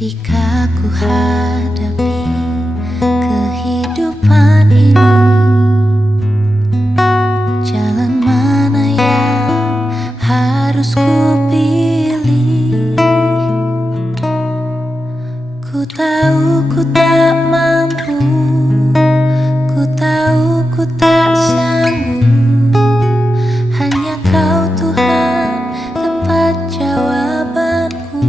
Ketika ku hadapi kehidupan ini, jalan mana yang harus ku pilih? Ku tahu ku tak mampu, ku tahu ku tak sanggup. Hanya Kau Tuhan tempat jawabanku.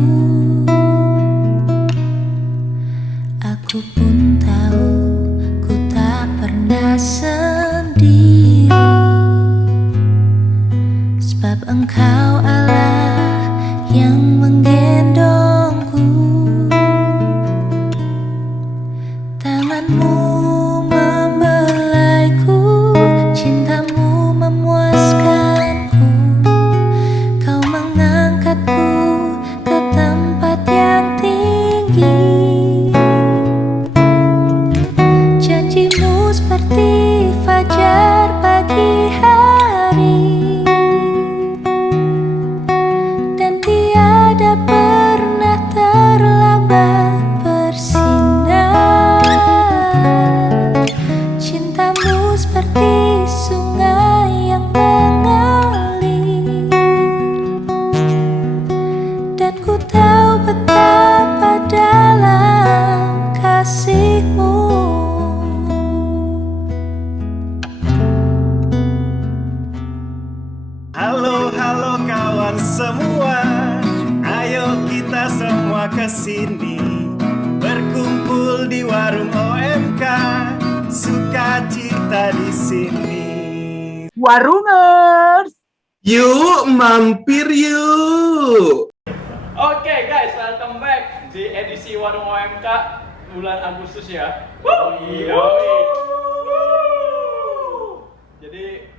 Aku pun tahu ku tak pernah sendiri, sebab Engkau Allah yang menggendongku. Tanganmu membelaiku, cintamu memuaskanku. Kau mengangkatku ke tempat yang tinggi. Janjimu seperti fajar pagi hari, dan tiada pernah terlambat bersinar. Cintamu seperti sungai yang mengalir, dan ku tahu betapa dalam kasih-Mu. Halo kawan semua, ayo kita semua kesini, berkumpul di warung OMK, sukacita di sini. Warungers, Yuk mampir yuk. Oke guys, welcome back di edisi Warung OMK bulan Agustus ya. Jadi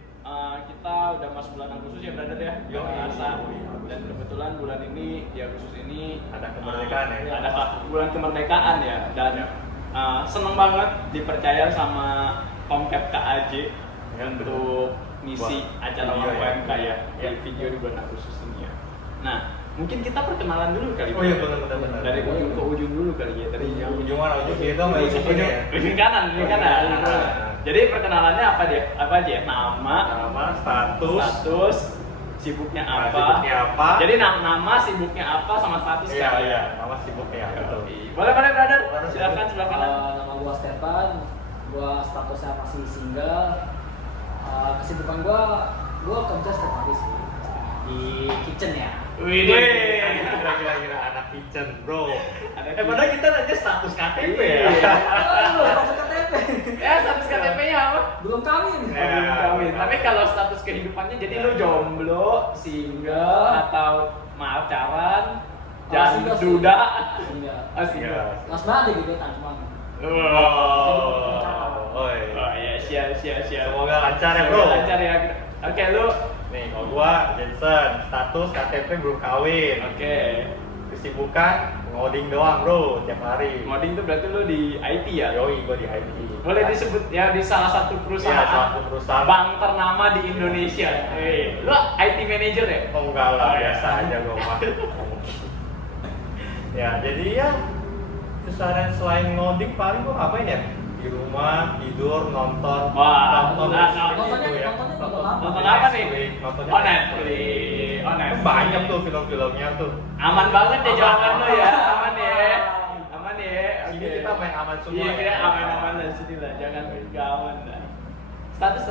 kita udah masuk bulan Agustus ya, brother ya. Dan kebetulan bulan ini di Agustus ini Ada kemerdekaan ya. Ada bulan kemerdekaan ya. Dan seneng banget dipercaya sama Komkep KAJ untuk misi acara video Warung ya. OMK ya, di video di bulan Agustus ini ya. Nah, mungkin kita perkenalan dulu kali. Oh iya, benar. Dari ujung ke ujung dulu kali ya. Dari yang Ujung mana? Ujung kiri dong, ujung sini ya. ujung kanan. Jadi perkenalannya apa dia? Apa aja ya? Nama, status, sibuknya apa? Jadi nama, sibuknya apa, sama status kan? Iya, nama sibuknya. Betul. Boleh brother. Silakan sebelah kanan. nama gua Stefan, gua statusnya masih single. Kesibukan gua kerja setiap hari sih di kitchen ya. Wih, Kira-kira anak kitchen, bro. Padahal kita nanya status KTP ya. Status KTP. Status KTP-nya apa? Belum kawin. Belum kawin. Tapi kalau status kehidupannya jadi lu jomblo, single, atau pacaran, single sih. duda. Single. Single. Mas banget gitu kan cuma. Oh iya, siap. Semoga lancar ya, bro. Lancar ya. Oke, lu. Nih, kalau gua Jensen, status KTP belum kawin. Oke. Kesibukan ngoding doang, bro, tiap hari. Ngoding tuh berarti lu di IT ya? Yoi, gua di IT. Boleh disebut ya di salah satu perusahaan. Iya, salah satu perusahaan. Bank ternama di Indonesia. Lu IT manager ya? Oh enggak lah, Oh, biasa ya. aja gua mah. Ya, jadi ya keseharian selain ngoding paling gua ngapain ya? Di rumah, tidur, nonton. Wah, nonton nontonnya gitu ya. Nonton apa nih? Nontonnya Oh, Netflix. Kan banyak tuh film-filmnya tuh. Aman banget ya jawaban lu ya. Aman ya. Oke. Ini kita main aman semua. Iya, kita ya. aman lah sini lah. Jangan enggak aman lah. Status.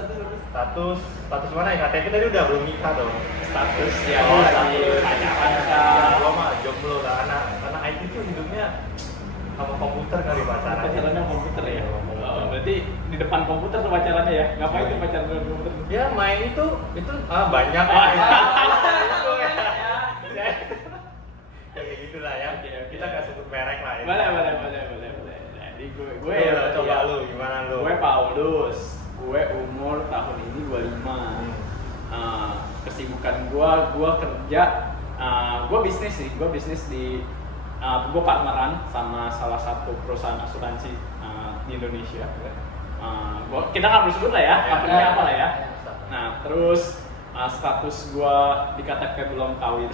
Status mana ya? KTP tadi udah belum nikah dong. Status ya. Oh, lagi status. pacaran Ya, kah? gua mah jomblo lah, karena IT tuh hidupnya sama komputer kali pacaran. Pacarannya komputer ya. Komputer. Oh, berarti di depan komputer tuh pacarannya ya. Ngapain tuh pacaran di komputer? Ya main itu banyak Oh, ya. itu ya. Ya kayak gitulah ya. Oke. Kita nggak sebut merek lah ya. Boleh. Jadi gue Lu, coba ya. lu gimana lu? Gue Paulus. Gue umur tahun ini 25. Kesibukan gue kerja, gue bisnis di gue partneran sama salah satu perusahaan asuransi di Indonesia. Kita nggak perlu sebut lah ya, company apa lah ya. Nah, terus status gue di KTP belum kawin.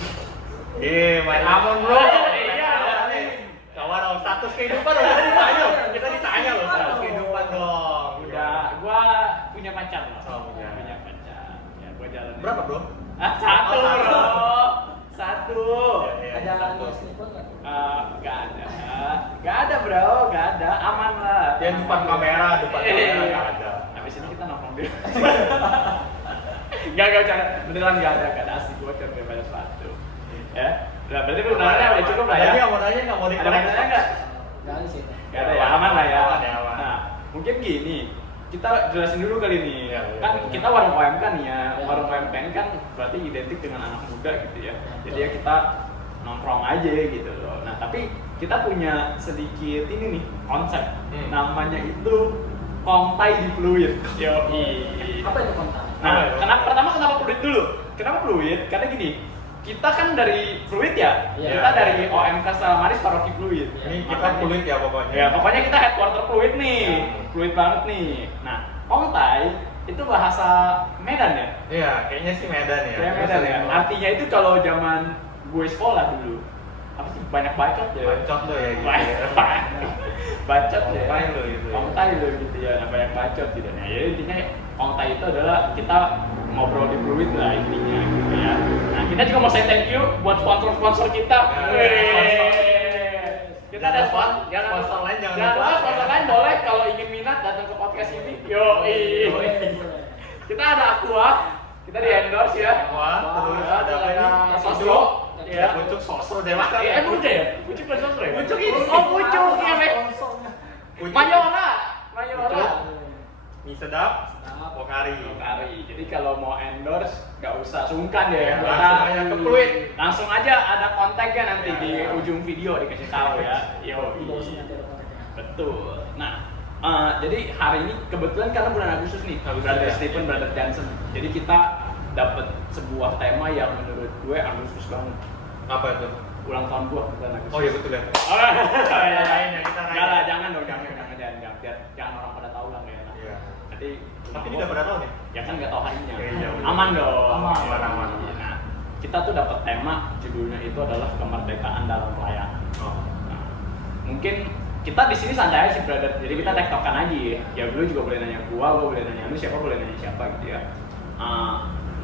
Main aman bro. Iya, status kehidupan udah ditanya loh. Kita ditanya loh status kehidupan dong. Udah, gua punya pacar loh. Oh, punya. pacar. Ya, gua jalan. Berapa bro? Satu, Oh, satu. bro. Satu. Iya, Ada satu. alias telepon nggak? Gak ada bro, gak ada, aman lah. Yang depan kamera nggak ada. Habis ini kita nongkrong deh. Gak cara, beneran gak ada asli gua cuma bayar sepatu. Ya, nah, berarti perkenalannya udah cukup lah ya. Tadi yang mau nanya nggak mau Ada dikorek pertanyaan nggak? Nggak ada sih. Gak ada ya, aman lah ya. Aman ya, aman. Nah, mungkin gini, kita jelasin dulu kali nih. Iya, iya. Kan kita warung UMK nih ya, Iya. warung UMK ini kan berarti identik dengan anak muda gitu ya. Jadi ya kita nongkrong aja gitu loh. Nah, tapi kita punya sedikit ini nih konsep. Namanya itu kontai di fluid. Yoi. Apa itu kontak? Nah, kenapa fluid dulu? Kenapa fluid? Karena gini, kita kan dari fluid ya, Iya. kita dari OMK Salamaris Paroki Fluid. Ini kita Makanya- kulit ya pokoknya. Ya, pokoknya kita headquarter fluid nih, Ya. fluid banget nih. Nah, kontai itu bahasa Medan ya? Iya, kayaknya sih Medan ya. Kayak Medan ya. Artinya itu kalau zaman gue sekolah dulu, apa sih banyak bacot ya? Bacot lo ya gitu. Bacot ya. Kontai lo gitu ya. Kontai lo gitu ya, nah, banyak bacot gitu. Nah, jadi intinya kontai itu adalah kita ngobrol di fluid lah intinya gitu ya. Nah, kita juga mau say thank you buat sponsor-sponsor kita. Kita ada sponsor lain jangan lupa lupa. sponsor lain boleh kalau ingin minat datang ke podcast ini. Yoi. Kita ada Aqua, kita di endorse ya. Wah, terus ada apa nih? Sosro. Ya. Pucuk sosro deh lah. Bucuk ya? Bucuk bukan sosro ya? Bucuk ini. Oh, bucuk ya, Mek. Pucuk. Mayora. Pucuk. Mie sedap, Pokari. Pokari. Jadi kalau mau endorse nggak usah sungkan Ya, ya. langsung aja ke Fluid. Langsung aja ada kontaknya nanti di ujung video dikasih tahu ya. Di bawah sini Yo. nanti ada kontaknya. Betul. Nah, jadi hari ini kebetulan karena bulan Agustus nih, Agustus, Brother ya. Stephen, Brother Johnson. Jadi kita dapat sebuah tema yang menurut gue Agustus banget. Apa itu? Ulang tahun gue bulan Agustus. Oh iya betul ya. Oh, iya. Rayain ya, kita rayain. Enggak lah, jangan dong, jangan biar jangan orang pada tahu lah nggak enak. Iya. Nanti Tapi ini udah pada tahu nih. ya kan nggak tahu harinya. Iya, bener. Aman dong. Aman, aman. Nah, kita tuh dapat tema judulnya itu adalah kemerdekaan dalam pelayanan. Oh. Nah, mungkin kita di sini santai aja sih brother. Jadi kita tektokan aja ya. Ya lu juga boleh nanya gua boleh nanya lu, siapa boleh nanya siapa gitu ya.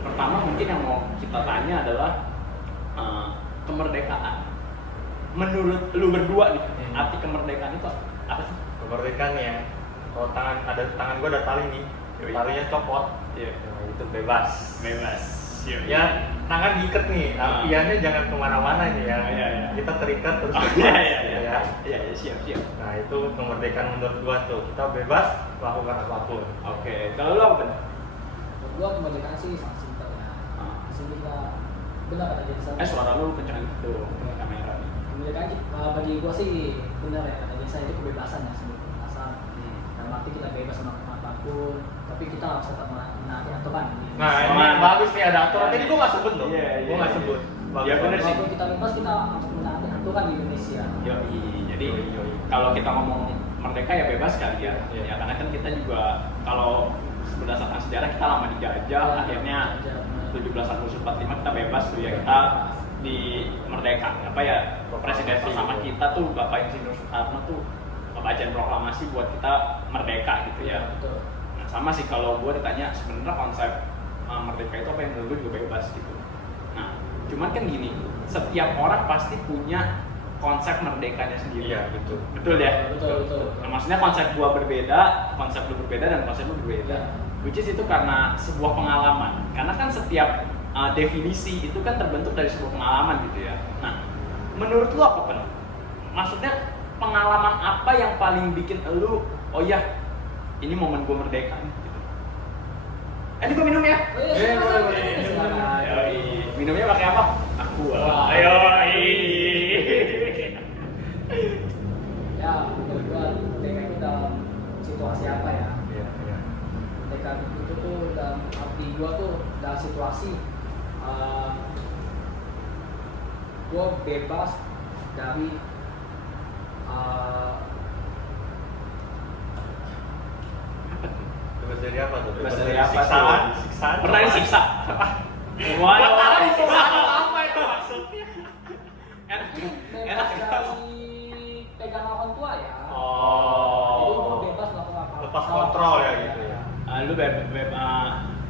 Pertama mungkin yang mau kita tanya adalah kemerdekaan. Menurut lu berdua nih, arti kemerdekaan itu apa sih? Kemerdekaan ya. Kalau tangan gua ada tali nih. Yoi. Talinya copot. Iya. Nah, itu bebas. Bebas. Ya, tangan diikat nih. Artiannya jangan kemana-mana nih ya. Iya, iya. Kita terikat terus. Iya, ya. Iya, siap. Nah, itu kemerdekaan menurut gua tuh. Kita bebas melakukan apapun. Oke, kalau lu apa Ben? Menurut gua kemerdekaan sih sangat simpel ya. Di sini kita benar kata Jensen. Suara lu kencang gitu kamera. Kemerdekaan bagi gua sih benar ya kata Jensen, itu kebebasan ya, sebuah kebebasan. Dalam arti kita bebas melakukan apapun, tapi kita harus tetap menaati aturan. Nah, ini Semangat. bagus nih ada aturan. Tadi gua nggak sebut loh. Iya, Gua iya, nggak iya. sebut. Bagus. Iya, bener sih. Walaupun kita bebas, kita harus menaati aturan di Indonesia. Yoi, jadi Yoi. kalau kita ngomong merdeka ya bebas kali ya. Iya. Ya karena kan kita juga kalau berdasarkan sejarah kita lama dijajah, akhirnya 17 Agustus 45 kita bebas tuh ya, kita di merdeka. Apa ya, presiden pertama kita tuh Bapak Insinyur Soekarno tuh bacain proklamasi buat kita merdeka gitu ya. Betul. Nah, sama sih kalau gue ditanya sebenarnya konsep merdeka itu apa yang menurut gue juga bebas gitu. Nah, cuman kan gini, setiap orang pasti punya konsep merdekanya sendiri. Iya, betul. Betul ya? Betul. Nah, maksudnya konsep gua berbeda, konsep lu berbeda dan konsep lu berbeda. Ya. Which is itu karena sebuah pengalaman. Karena kan setiap definisi itu kan terbentuk dari sebuah pengalaman gitu ya. Nah, menurut lu apa Pen? Maksudnya pengalaman apa yang paling bikin lu, oh ya, ini momen gua merdeka nih gitu. Ini gua minum ya? Oh iya, boleh. silakan. Yoi. Minumnya pakai apa? Aqua. Wah. Ayo. Ya, menurut gua merdeka itu dalam situasi apa ya? Iya, iya. Merdeka itu tuh dalam arti gua tuh dalam situasi gua bebas dari Bebas dari apa tuh? Bebas dari apa siksaan. tuh? Siksaan. Pernah disiksa? Wah, Wah, tahu siksaan apa itu maksudnya? Enak. bebas dari pegangan tua ya. Jadi Oh. gue bebas melakukan apa. Lepas kontrol ya gitu ya.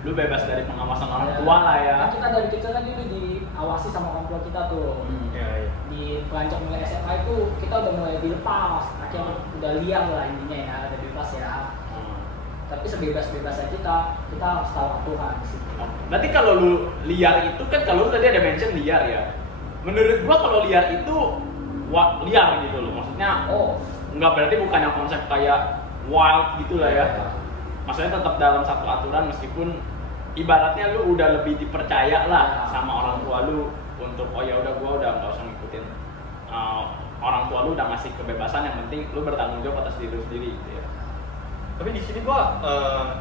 Lu bebas dari pengawasan orang Ya. tua lah ya. Kan kita dari kecil kan dulu diawasi sama orang tua kita tuh. Iya, iya. Di pelancong mulai SMA itu kita udah mulai dilepas, akhirnya udah liar lah intinya ya, udah bebas ya. Tapi sebebas-bebasnya kita harus tahu aturan di situ. Berarti kalau lu liar itu kan, kalau lu tadi ada mention liar ya. Menurut gua kalau liar itu liar gitu loh. Maksudnya Oh, nggak berarti bukannya konsep kayak wild gitu lah ya. Maksudnya tetap dalam satu aturan meskipun ibaratnya lu udah lebih dipercaya lah sama orang tua lu untuk oh ya udah gua udah nggak usah ngikutin orang tua lu udah ngasih kebebasan, yang penting lu bertanggung jawab atas diri lu sendiri gitu ya. Tapi di sini gua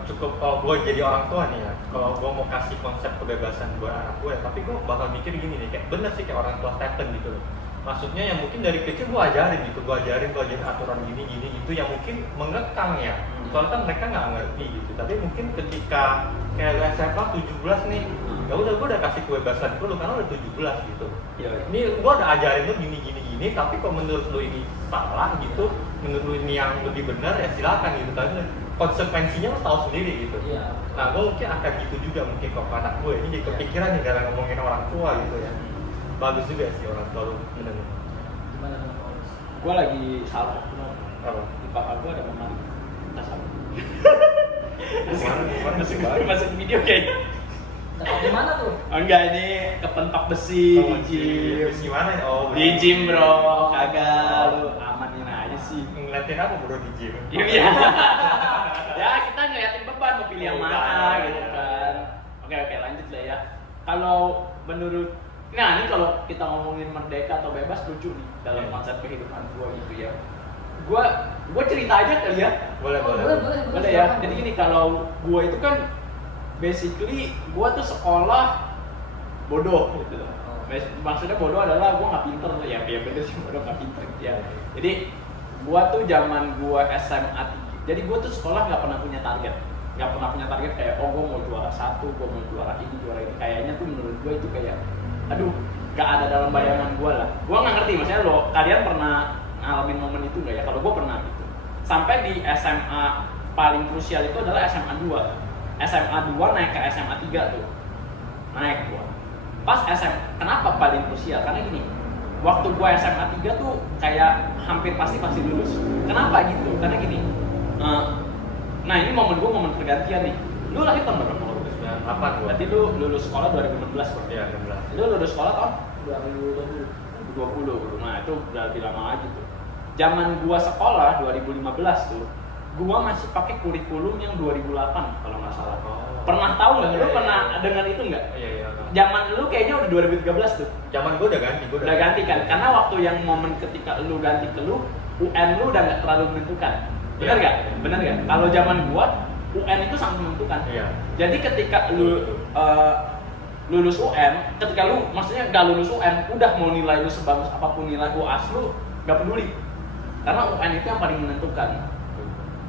cukup, kalau gua jadi orang tua nih ya, kalau gua mau kasih konsep kebebasan buat anak gue, tapi gua bakal mikir gini nih, kayak bener sih kayak orang tua Stephen gitu loh. Maksudnya yang mungkin dari kecil gua ajarin aturan gini gitu yang mungkin mengekang ya. Soalnya kan mereka nggak ngerti gitu. Tapi mungkin ketika kayak lu SMA 17 nih, ya udah gua udah kasih kebebasan ke lu karena udah 17 gitu. Iya. Ini gua udah ajarin lu gini, tapi kalau menurut lu ini salah gitu, menurut lu ini yang lebih benar ya silakan gitu. Tapi konsekuensinya lu tahu sendiri gitu. iya. Nah, gue mungkin akan gitu juga mungkin ke anak gue. Ini jadi kepikiran nih dalam ngomongin orang tua gitu ya. Bagus juga sih orang tua lu. Bener. Gimana dengan Paulus? Gua lagi salah. Apa? Di kakak gua ada memang tas apa? Gimana? Masuk video kayaknya. Dapat di mana tuh? Oh, enggak, ini kepentok besi di gym. Gimana ya? Oh, Di gym bro, kagak lu amanin aja sih. ngeliatin apa bro di gym? Iya. Ya kita ngeliatin beban mau pilih yang Oh, mana iya. gitu kan. Oke, lanjut lah ya. Kalau menurut, nah ini kalau kita ngomongin merdeka atau bebas lucu nih dalam konsep kehidupan gua gitu ya. Gua cerita aja kali ya. Boleh. Boleh ya. Jadi gini, kalau gua itu kan basically gua tuh sekolah bodoh gitu. Maksudnya bodoh adalah gua nggak pinter ya bener sih, bodoh nggak pinter gitu ya. Jadi gua tuh zaman gua SMA, jadi gua tuh sekolah nggak pernah punya target kayak oh gua mau juara 1, gua mau juara ini. Kayaknya tuh menurut gua itu kayak aduh nggak ada dalam bayangan gua lah. Gua nggak ngerti maksudnya kalian pernah ngalamin momen itu nggak ya? Kalau gua pernah gitu. Sampai di SMA paling krusial itu adalah SMA 2 naik ke SMA 3 tuh. Naik gua. Pas kenapa paling krusial? Karena gini, waktu gua SMA 3 tuh kayak hampir pasti lulus. Kenapa gitu? Karena gini, nah ini momen pergantian nih. Lu lahir tahun berapa? 98 gua. Berarti lu lulus sekolah 2016 bro? Iya, 16. Lu lulus sekolah tahun 2020. 2020. Nah itu udah lebih lama lagi tuh. Zaman gua sekolah 2015 tuh, gua masih pakai kurikulum yang 2008 kalau nggak salah. Oh. Pernah tahu nggak? Lu Iya, pernah iya. dengar itu nggak? Iya. Zaman lu kayaknya udah 2013 tuh. Zaman gua udah ganti, Udah ganti kan? Karena waktu yang momen ketika lu ganti ke lu, UN lu udah nggak terlalu menentukan. Benar Iya. nggak? Benar nggak? Kalau zaman gua, UN itu sangat menentukan. Iya. Jadi ketika lu lulus UN, ketika lu maksudnya nggak lulus UN, udah mau nilai lu sebagus apapun nilai UAS lu, nggak peduli. Karena UN itu yang paling menentukan.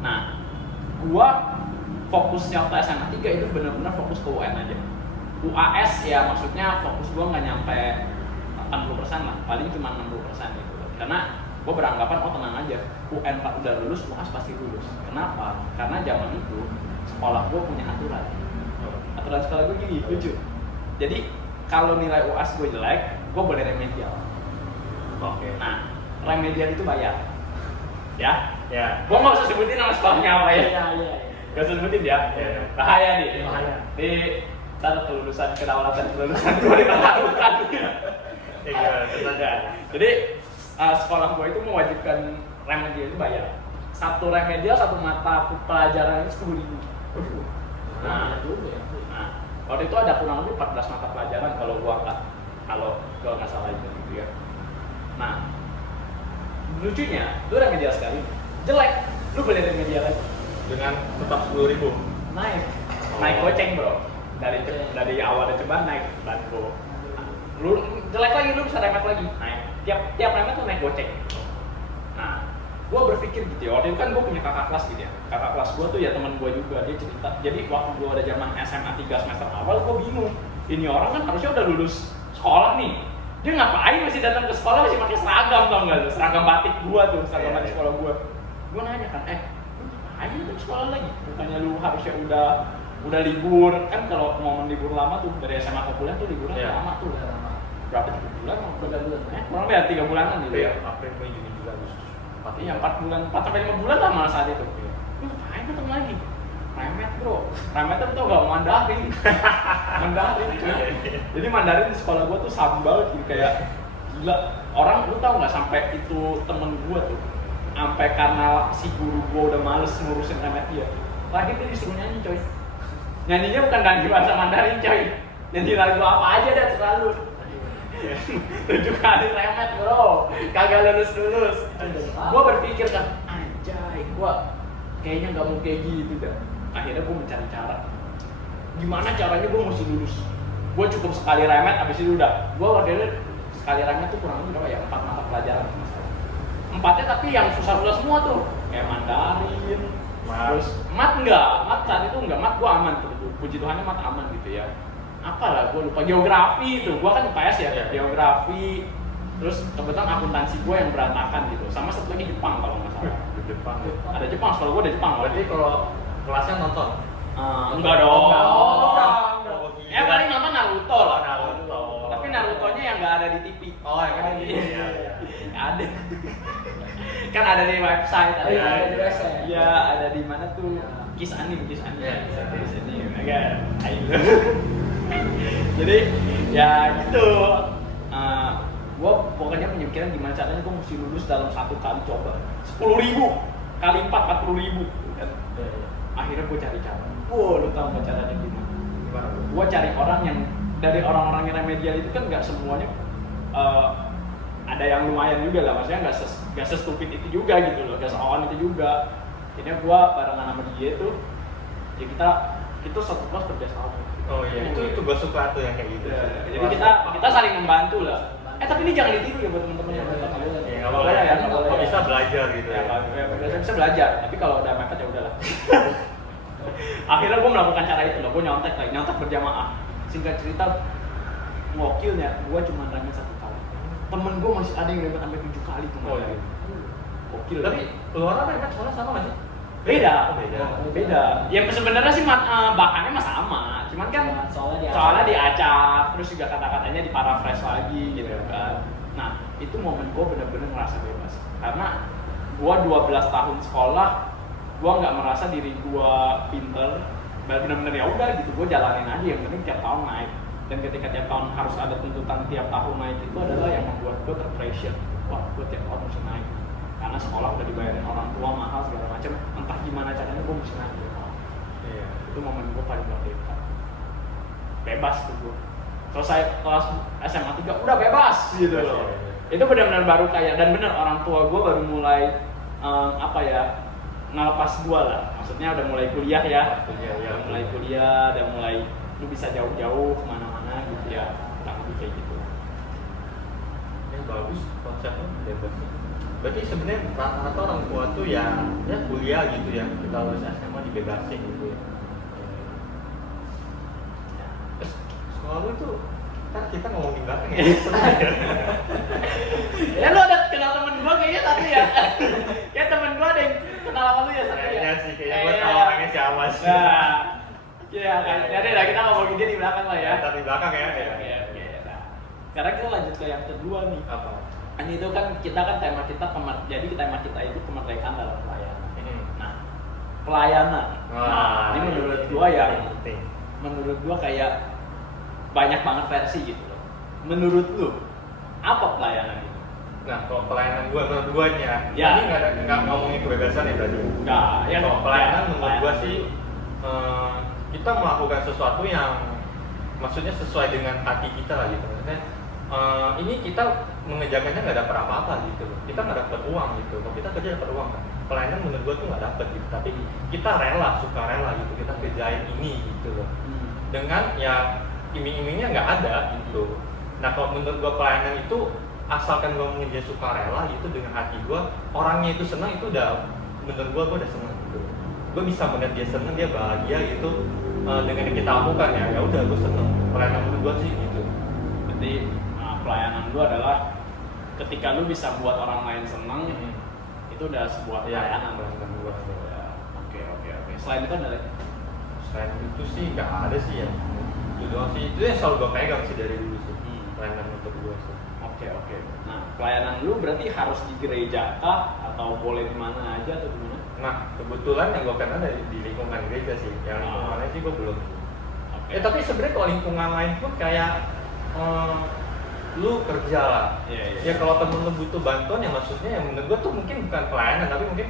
Nah, gua fokusnya waktu SMA 3 itu benar-benar fokus ke UN aja. UAS ya maksudnya fokus gua nggak nyampe 80% lah, paling cuma 60% gitu. Karena gua beranggapan oh tenang aja, UN udah lulus, UAS pasti lulus. Kenapa? Karena zaman itu sekolah gua punya aturan. Aturan sekolah gua gini, lucu. Jadi kalau nilai UAS gue jelek, gue boleh remedial. Oke. Nah, remedial itu bayar. Ya? Ya. Gue nggak usah sebutin nama sekolahnya apa ya. Iya. Gak usah sebutin ya. Iya. Bahaya nih. Bahaya. Ini tanda kedaulatan kelulusan gue dipertaruhkan. Iya, betul. Jadi sekolah gue itu mewajibkan remedial itu bayar. Satu remedial, satu mata pelajaran itu 10.000. Nah, waktu itu ada kurang lebih 14 mata pelajaran kalau gua nggak salah itu gitu ya. Nah, lucunya, lu remedial sekali, jelek, lu boleh remedial aja. Dengan tetap 10.000. Naik goceng bro, dari awal ada coba naik bantu. Lu jelek lagi, lu bisa remet lagi, naik. Tiap remet tuh naik goceng. Nah, gua berpikir gitu ya, waktu itu kan gua punya kakak kelas gitu ya. Kakak kelas gua tuh ya teman gua juga, dia cerita. Jadi waktu gua ada zaman SMA 3 semester awal, gua bingung. Ini orang kan harusnya udah lulus sekolah nih. Dia ngapain masih datang ke sekolah masih pakai seragam, tau nggak lu? Seragam batik gua tuh, seragam batik sekolah gua. Gua nanya kan, lu ngapain lu ke sekolah lagi? Bukannya lu harusnya udah libur, kan kalau momen libur lama tuh dari SMA ke kuliah tuh liburnya lama tuh. Berapa 3 bulan? 3 bulan. Kurang lebih 3 bulanan gitu ya. April, Mei, Juni, Juli, Agustus. 4 bulan, 4 sampai 5 bulan lah malah saat itu. Lu ngapain ketemu lagi? Remet bro, remet tuh tau gak Mandarin. Mandarin cuy. Jadi Mandarin di sekolah gua tuh sabi banget gitu, kayak gila. Orang lu tau gak sampai itu temen gua tuh sampai karena si guru gua udah males ngurusin remet dia. Terakhir dia disuruh nyanyi coy. Nyanyinya bukan dari bahasa Mandarin coy. Nyanyi lagu apa aja dah selalu. 7 kali remet bro, kagak lulus. Gua berpikir kan, anjay, gua kayaknya nggak mau kayak gitu dah. Akhirnya gua mencari cara. Gimana caranya gua mesti lulus? Gua cukup sekali remet, abis itu udah. Gua waktu itu sekali remet tuh kurang lebih berapa ya? 4 mata pelajaran. 4-nya tapi yang susah-susah semua tuh, kayak Mandarin. Terus mat enggak, mat saat itu enggak, mat gua aman tuh. Puji Tuhannya mat aman gitu ya. Apalah gua lupa, geografi itu. Gua kan IPS ya, geografi. Terus kebetulan akuntansi gua yang berantakan gitu. Sama satu lagi Jepang kalau nggak salah. Jepang. Ada Jepang, sekolah gua ada Jepang. Berarti kalau kelasnya nonton? Enggak dong. Ya Paling nonton Naruto lah. Naruto. Tapi Naruto-nya yang nggak ada di TV. Oh, yang ada di TV. Ada. Kan ada di website, ada di website. Iya, ada di mana tuh? Kiss Anime. Kiss Anime. Agak ayo. Jadi ya gitu. Gue pokoknya punya pikiran gimana caranya gue mesti lulus dalam 1 kali coba 10.000 kali 4 40.000 kan. Akhirnya gue cari cara. Lu tahu nggak caranya gimana? Gue cari orang yang dari orang-orang yang remedial itu kan nggak semuanya ada yang lumayan juga lah, maksudnya nggak sestupid itu juga gitu loh, nggak seawan itu juga. Akhirnya gue barengan sama dia tuh, ya kita satu kelas kerja sama. Oh iya, itu gue suka tuh yang kayak gitu. Jadi kita saling membantu lah. Tapi ini jangan ditiru ya buat teman-teman yang nggak boleh. Nggak boleh ya, kalau bisa belajar gitu ya. Bisa belajar, tapi kalau udah mepet ya udahlah. Akhirnya gue melakukan cara itu loh, gue nyontek berjamaah. Singkat cerita, ngokilnya gue cuma remet 1 kali. Temen gue masih ada yang remet sampai 7 kali tuh. Oh iya. Gokil. Tapi luaran remet sekolah sama nggak sih? Beda. Beda. Ya sebenarnya sih bahannya mah sama, cuman kan soalnya diacak, terus juga kata-katanya diparaphrase lagi gitu kan. Nah itu momen gue bener-bener ngerasa bebas, karena gue 12 tahun sekolah, gue nggak merasa diri gue pinter, bener-bener ya udah gitu, gue jalanin aja, yang penting tiap tahun naik. Dan ketika tiap tahun harus ada tuntutan tiap tahun naik, itu adalah yang membuat gue terpressure. Wah, gue tiap tahun mesti naik, karena sekolah udah dibayarin orang tua mahal segala macam, entah gimana caranya gue mesti naik. Iya, itu momen gue paling merdeka. Bebas tuh gue. Selesai kelas SMA 3 udah bebas gitu loh. Itu benar-benar baru kayak, dan benar orang tua gue baru mulai ngelepas gue lah. Maksudnya udah mulai kuliah ya. Udah mulai kuliah, udah mulai lu bisa jauh-jauh kemana-mana gitu ya. Kurang lebih kayak gitu. Yang bagus konsepnya bebas. Berarti sebenarnya rata-rata orang tua tuh ya kuliah gitu ya, kita lulus SMA dibebasin gitu ya. Terus sekolah lu itu kan kita ngomongin belakang ya. Ya lu ada kenal temen gua kayaknya satu ya. Ya temen gua ada yang kenal sama lu ya satu ya. Kayaknya sih, kayaknya gua tahu orangnya siapa sih. Nah, iya kan. Jadi lah kita ngomongin dia di belakang lah ya. Kita di belakang ya. Oke. Nah, sekarang kita lanjut ke yang kedua nih. Apa? Ini itu kan kita tema kita itu kemerdekaan dalam pelayanan. Nah, pelayanan. Nah, ini menurut gua ya, menurut gua kayak banyak banget versi gitu loh. Menurut lu apa pelayanan itu? Nah, kalau pelayanan menurut gua nya, ya. ini nggak ngomongin kebebasan ya berarti. Nggak, ya. Kalau pelayanan menurut gua sih kita melakukan sesuatu yang maksudnya sesuai dengan hati kita lah gitu. Maksudnya ini kita mengejarkannya nggak dapat apa-apa gitu loh. Kita nggak dapat uang gitu. Kalau kita kerja dapat uang kan. Pelayanan menurut gua tuh nggak dapat gitu. Tapi kita suka rela gitu. Kita kerjain ini gitu loh. Dengan ya iming-imingnya nggak ada gitu. Nah kalau menurut gua pelayanan itu asalkan gua mengerjakan sukarela gitu dengan hati gua, orangnya itu senang, itu udah menurut gua udah senang gitu. Gua bisa melihat dia senang, dia bahagia gitu dengan yang kita lakukan ya udah gua senang. Pelayanan menurut gua sih gitu. Berarti pelayanan lu adalah ketika lu bisa buat orang lain senang, itu udah sebuah pelayanan. Pelayanan gua. Ya, oke. Selain itu ada lagi? Selain itu sih nggak ada sih ya. Itu doang sih. Itu yang selalu gua pegang sih dari dulu sih. Pelayanan untuk gua sih. Oke. Nah, pelayanan lu berarti harus di gereja kah atau boleh di mana aja atau gimana? Nah, kebetulan yang gua kenal dari di lingkungan gereja sih. Yang lingkungan lain sih gua belum. Oke. Tapi sebenarnya kalau lingkungan lain pun kayak lu kerja lah. Iya. Ya kalau temen lu butuh bantuan ya maksudnya yang menurut gua tuh mungkin bukan pelayanan tapi mungkin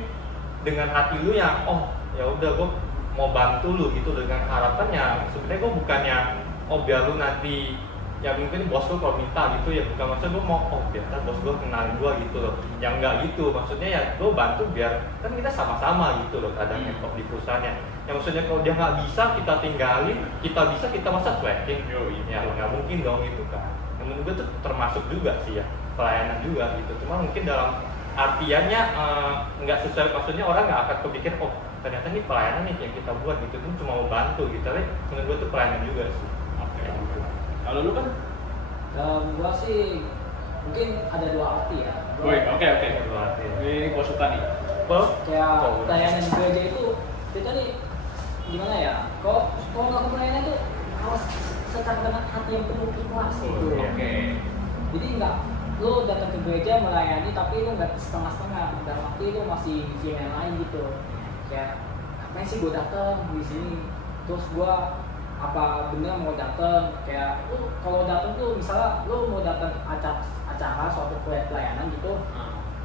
dengan hati lu yang ya udah gua mau bantu lu gitu dengan harapannya sebenarnya gua bukannya biar lu nanti ya mungkin bos lu kalau minta gitu ya bukan maksud gua mau biar kan bos gua kenalin gua gitu loh. Yang enggak gitu maksudnya ya gua bantu biar kan kita sama-sama gitu loh kadang kok di perusahaannya. Yang maksudnya kalau dia nggak bisa kita tinggalin, kita bisa kita masa cuekin. Ya nggak mungkin dong itu kan. Menurut gue tuh termasuk juga sih ya pelayanan juga gitu. Cuma mungkin dalam artiannya nggak sesuai maksudnya orang nggak akan kepikir ternyata ini pelayanan nih yang kita buat gitu kan cuma mau bantu gitu. Tapi menurut gue tuh pelayanan juga sih. Oke. Kalau lu kan? Gua sih mungkin ada dua arti ya. Oke. Berarti. Ini gua suka nih. Kayak pelayanan gereja itu kita nih gimana ya? Kalau melakukan pelayanan itu harus secara dengan hati yang penuh ikhlas gitu. Oke. Jadi enggak lu datang ke gereja melayani tapi lu nggak setengah-setengah. Dan waktu itu masih mikir yang lain gitu. Kayak ngapain sih gua datang di sini? Terus gua apa bener mau datang? Kayak lu kalau datang tuh misalnya lu mau datang acara suatu pelayanan gitu,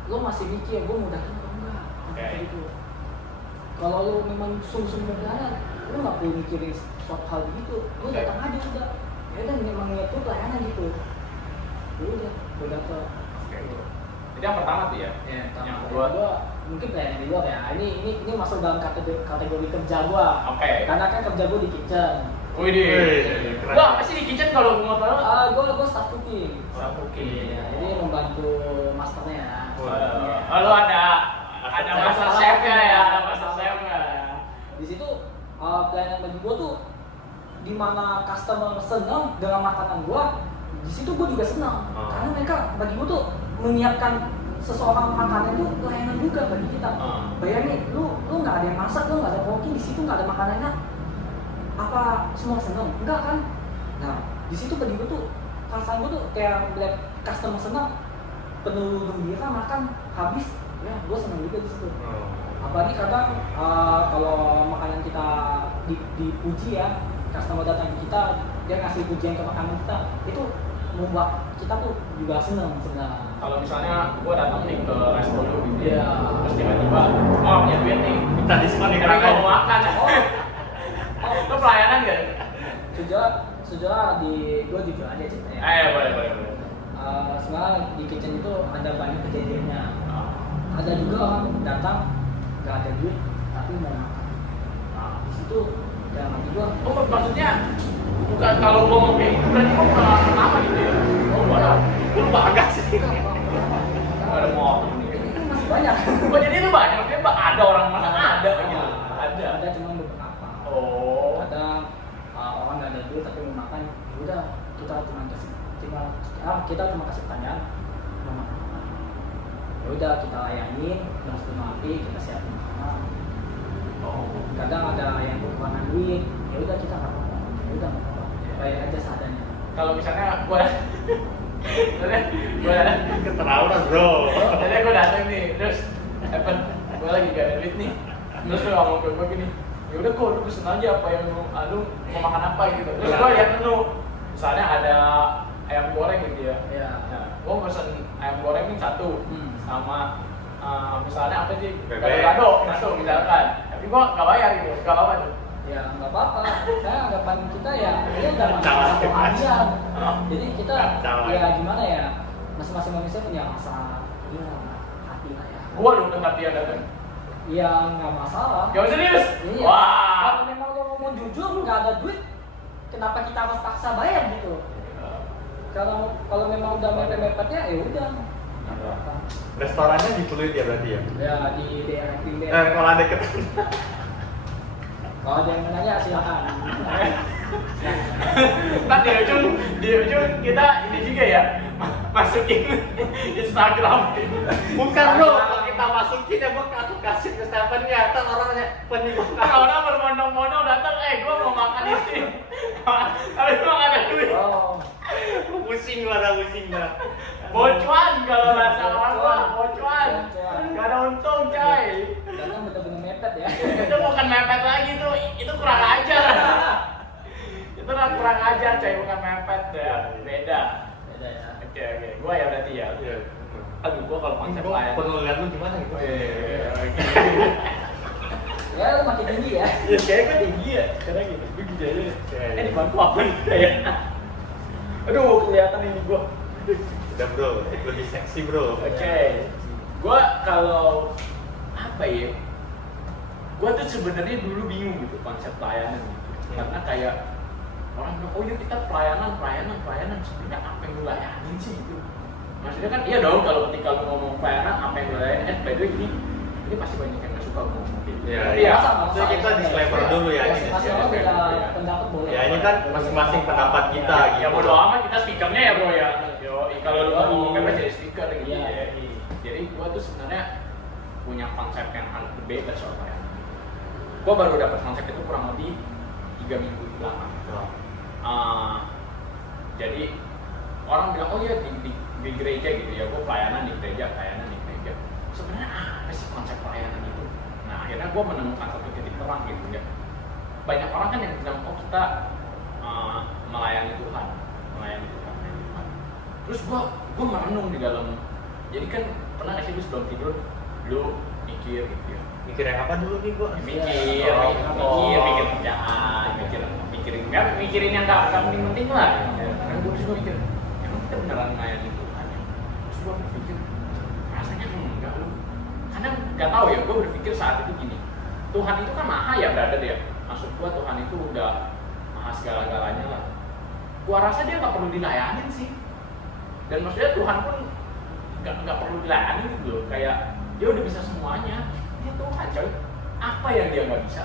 lu masih mikir gua mau datang atau enggak? Kayak gitu. Kalau lu memang sungguh-sungguh pelayanan, lu nggak perlu mikirin suatu hal begitu, lu datang aja udah. Ya udah memang niat tuh pelayanan gitu. Udah, gua datang. Oke. Jadi yang pertama tuh ya. Yang kedua mungkin pelayanan di luar ya. Ini masuk dalam kategori kerja gua. Oke. Karena kan kerja gua di kitchen. Wih, gua apa sih di kitchen kalau gua mau tahu? Gua staff cooking. Iya, jadi membantu masternya. Lu ada master chefnya ya, master chefnya. Di situ pelayanan bagi gua tuh di mana customer senang dengan makanan gua, di situ gua juga senang. Karena mereka bagi gua tuh menyiapkan seseorang makanan itu pelayanan juga bagi kita. Bayangin, lu nggak ada yang masak, lu nggak ada cooking, di situ nggak ada makanannya, apa semua senang? Enggak kan? Nah, di situ bagi gua tuh perasaan gua tuh kayak melihat customer senang, penuh gembira makan habis, ya gua senang juga di situ. Apalagi kadang kalau makanan kita dipuji ya, customer datang ke kita, dia ngasih pujian ke makanan kita, itu membuat kita tuh juga senang sebenarnya. Kalau misalnya gua datang nih ke resto lu gitu Iya. terus tiba-tiba punya duit nih, Minta diskon nih tapi nggak mau makan. Lu pelayanan nggak? Sejauh di gua jujur aja ceritanya. Boleh. Sebenarnya di kitchen itu ada banyak kejadiannya. Ada juga orang datang nggak ada duit tapi mau makan. Di situ dalam hati gua, Maksudnya bukan kalau gua mau kayak gitu berarti gua nggak kenapa gitu ya? Gua lupa agak sih. Ada motor nih. ini masih banyak. Jadi itu banyak, maksudnya ada orang mana ada gitu. Ada cuma beberapa. Oh. Kadang orang nggak ada duit tapi mau makan, udah kita cuma kasih pertanyaan mau makan apa. Ya udah kita layanin dengan sepenuh hati, kita siapin makanan. Kadang ada yang kekurangan duit, ya udah kita nggak apa-apa, ya udah nggak apa-apa, bayar aja seadanya. Kalau misalnya gua Keterlaluan bro. jadi gua datang nih, terus gua lagi gak ada duit nih, terus lu ngomong ke gua gini, ya udah kok lu pesen aja apa yang lu mau makan apa gitu. Terus gua lihat menu, misalnya ada ayam goreng gitu ya. Ya. Nah, gua pesen ayam goreng nih satu, sama misalnya apa sih, gado satu misalkan, tapi gua nggak bayar gitu, nggak apa-apa tuh. Ya nggak apa-apa, saya anggapan kita ya ini udah masalah satu harian. Jadi kita ya gimana ya, masing-masing manusia punya masalah, ya hati lah ya. Gua lu tempat dia datang. Ya nggak masalah. Jangan serius. Iya. Wah. Kalau memang lo ngomong jujur, nggak ada duit, kenapa kita harus paksa bayar gitu? Kalau memang udah mepet-mepetnya, ya udah. Restorannya di Pluit ya berarti ya? Ya di daerah Timber. Kalau ada Kalau ada yang menanya silakan. Ntar di ujung kita ini juga ya masukin Instagram. Bukan bro, kalau kita masukin ya aku kasih ke Stephen ya, ntar orang nanya penipu. Orang berbondong-bondong datang, gua mau makan ini. Tapi gua nggak ada duit. Oh. Pusing lah. Bocuan kalau bahasa orang gua, bocuan. Gak ada untung coy. Karena bener-bener mepet ya. Itu bukan mepet lagi tuh, itu kurang ajar. Itu kurang ajar coy, bukan mepet ya. Beda ya. Oke, gua ya berarti ya. Iya. Aduh, gua kalau konsep lain. Penilaian lu gimana gitu? Ya lu makin tinggi ya. Ya kayak gue tinggi ya, karena gitu. Gue gini aja deh. Di bangku apa nih ya? Aduh, kelihatan ini gua. Udah bro, lebih seksi bro. Oke. Gua kalau apa ya? Gua tuh sebenarnya dulu bingung gitu konsep pelayanan gitu. Karena kayak orang bilang, oh yuk kita pelayanan. Sebenarnya apa yang lu layanin sih gitu? Maksudnya kan iya dong kalau ketika lu ngomong pelayanan apa yang lu layanin. By the way ini pasti banyak yang gak suka ngomong gitu. Iya. Jadi kita disclaimer dulu ya ini. Masing-masing orang beda pendapat boleh. Ya ini kan masing-masing pendapat kita gitu. Ya bodo amat kita speakernya ya bro ya. Yo, kalau lu ngomong bebas jadi speaker gitu. Iya. Jadi gua tuh sebenarnya punya konsep yang berbeda soal pelayanan. Gua baru dapat konsep itu kurang lebih 3 minggu belakang. Jadi orang bilang oh ya di gereja gitu ya, gue pelayanan di gereja. Sebenarnya apa sih konsep pelayanan itu? Nah akhirnya gue menemukan satu titik terang gitu ya. Banyak orang kan yang bilang oh kita melayani Tuhan. Terus gue merenung di dalam. Jadi kan pernah nggak sih lu sebelum tidur lu mikir gitu ya? Mikir yang apa dulu nih gua? Mikir kerjaan, mikirin yang nggak penting lah. Karena gue disuruh mikir, emang kita beneran melayani Tuhan ya? Terus gue berpikir, rasanya enggak lu. Karena nggak tahu ya, gue berpikir saat itu gini, Tuhan itu kan maha ya brother ya. Maksud gue Tuhan itu udah maha segala-galanya lah. Gua rasa dia nggak perlu dilayanin sih. Dan maksudnya Tuhan pun nggak perlu dilayani gitu loh. Kayak dia udah bisa semuanya. Dia Tuhan coy. Apa yang dia nggak bisa?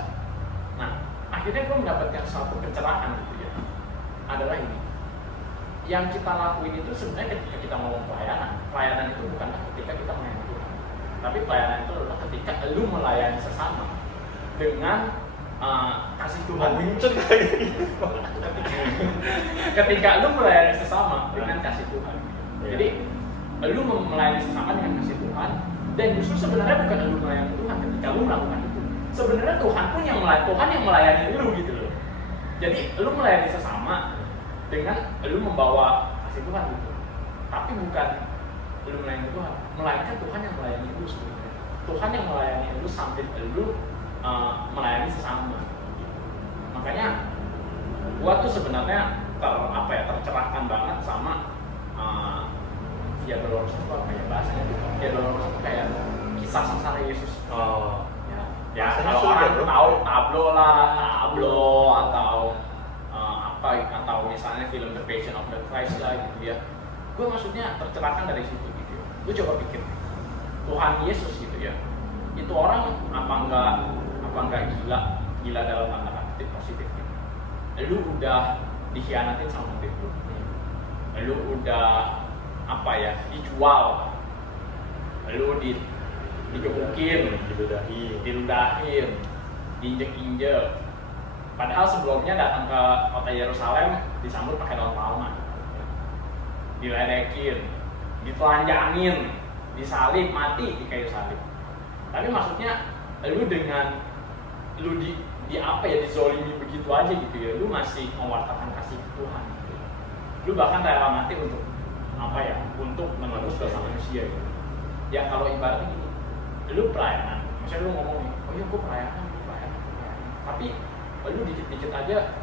Nah, akhirnya gue mendapatkan suatu pencerahan gitu ya. Adalah ini. Yang kita lakuin itu sebenarnya ketika kita ngomong pelayanan itu bukanlah ketika kita melayani Tuhan. Tapi pelayanan itu adalah ketika lu melayani sesama dengan kasih Tuhan. Ketika lu melayani sesama dengan kasih Tuhan. Jadi lu melayani sesama dengan kasih Tuhan. Dan justru sebenarnya bukan lu melayani Tuhan ketika lu melakukan itu. Sebenarnya Tuhan pun yang melayani lu gitu loh. Jadi lu melayani sesama dengan lu membawa kasih Tuhan gitu. Tapi bukan lu melayani Tuhan, melainkan Tuhan yang melayani lu sebenarnya. Tuhan yang melayani lu sambil lu melayani sesama. Makanya gua tuh sebenarnya tercerahkan banget sama Via Dolorosa itu apa ya bahasanya tuh? Via Dolorosa itu kayak kisah sengsara Yesus. Oh. Ya kalau orang tahu tablo atau atau misalnya film The Passion of the Christ lah gitu ya. Gue maksudnya tercerahkan dari situ gitu ya. Gue coba pikir Tuhan Yesus gitu ya. Itu orang apa enggak gila dalam tanda kutip positif gitu. Lu udah dikhianatin sama motif lu udah dijual, lu digebukin, diludahin, diinjek-injek. Padahal sebelumnya datang ke kota Yerusalem disambut pakai daun palma, diledekin, ditelanjangin, disalib, mati di kayu salib. Tapi maksudnya lu dizolimi begitu aja gitu ya, lu masih mewartakan kasih Tuhan gitu. Lu bahkan rela mati untuk menebus dosa manusia gitu. Ya kalau ibaratnya gini, lu pelayanan, maksudnya lu ngomong nih, oh iya gue pelayanan. Tapi lu dikit-dikit aja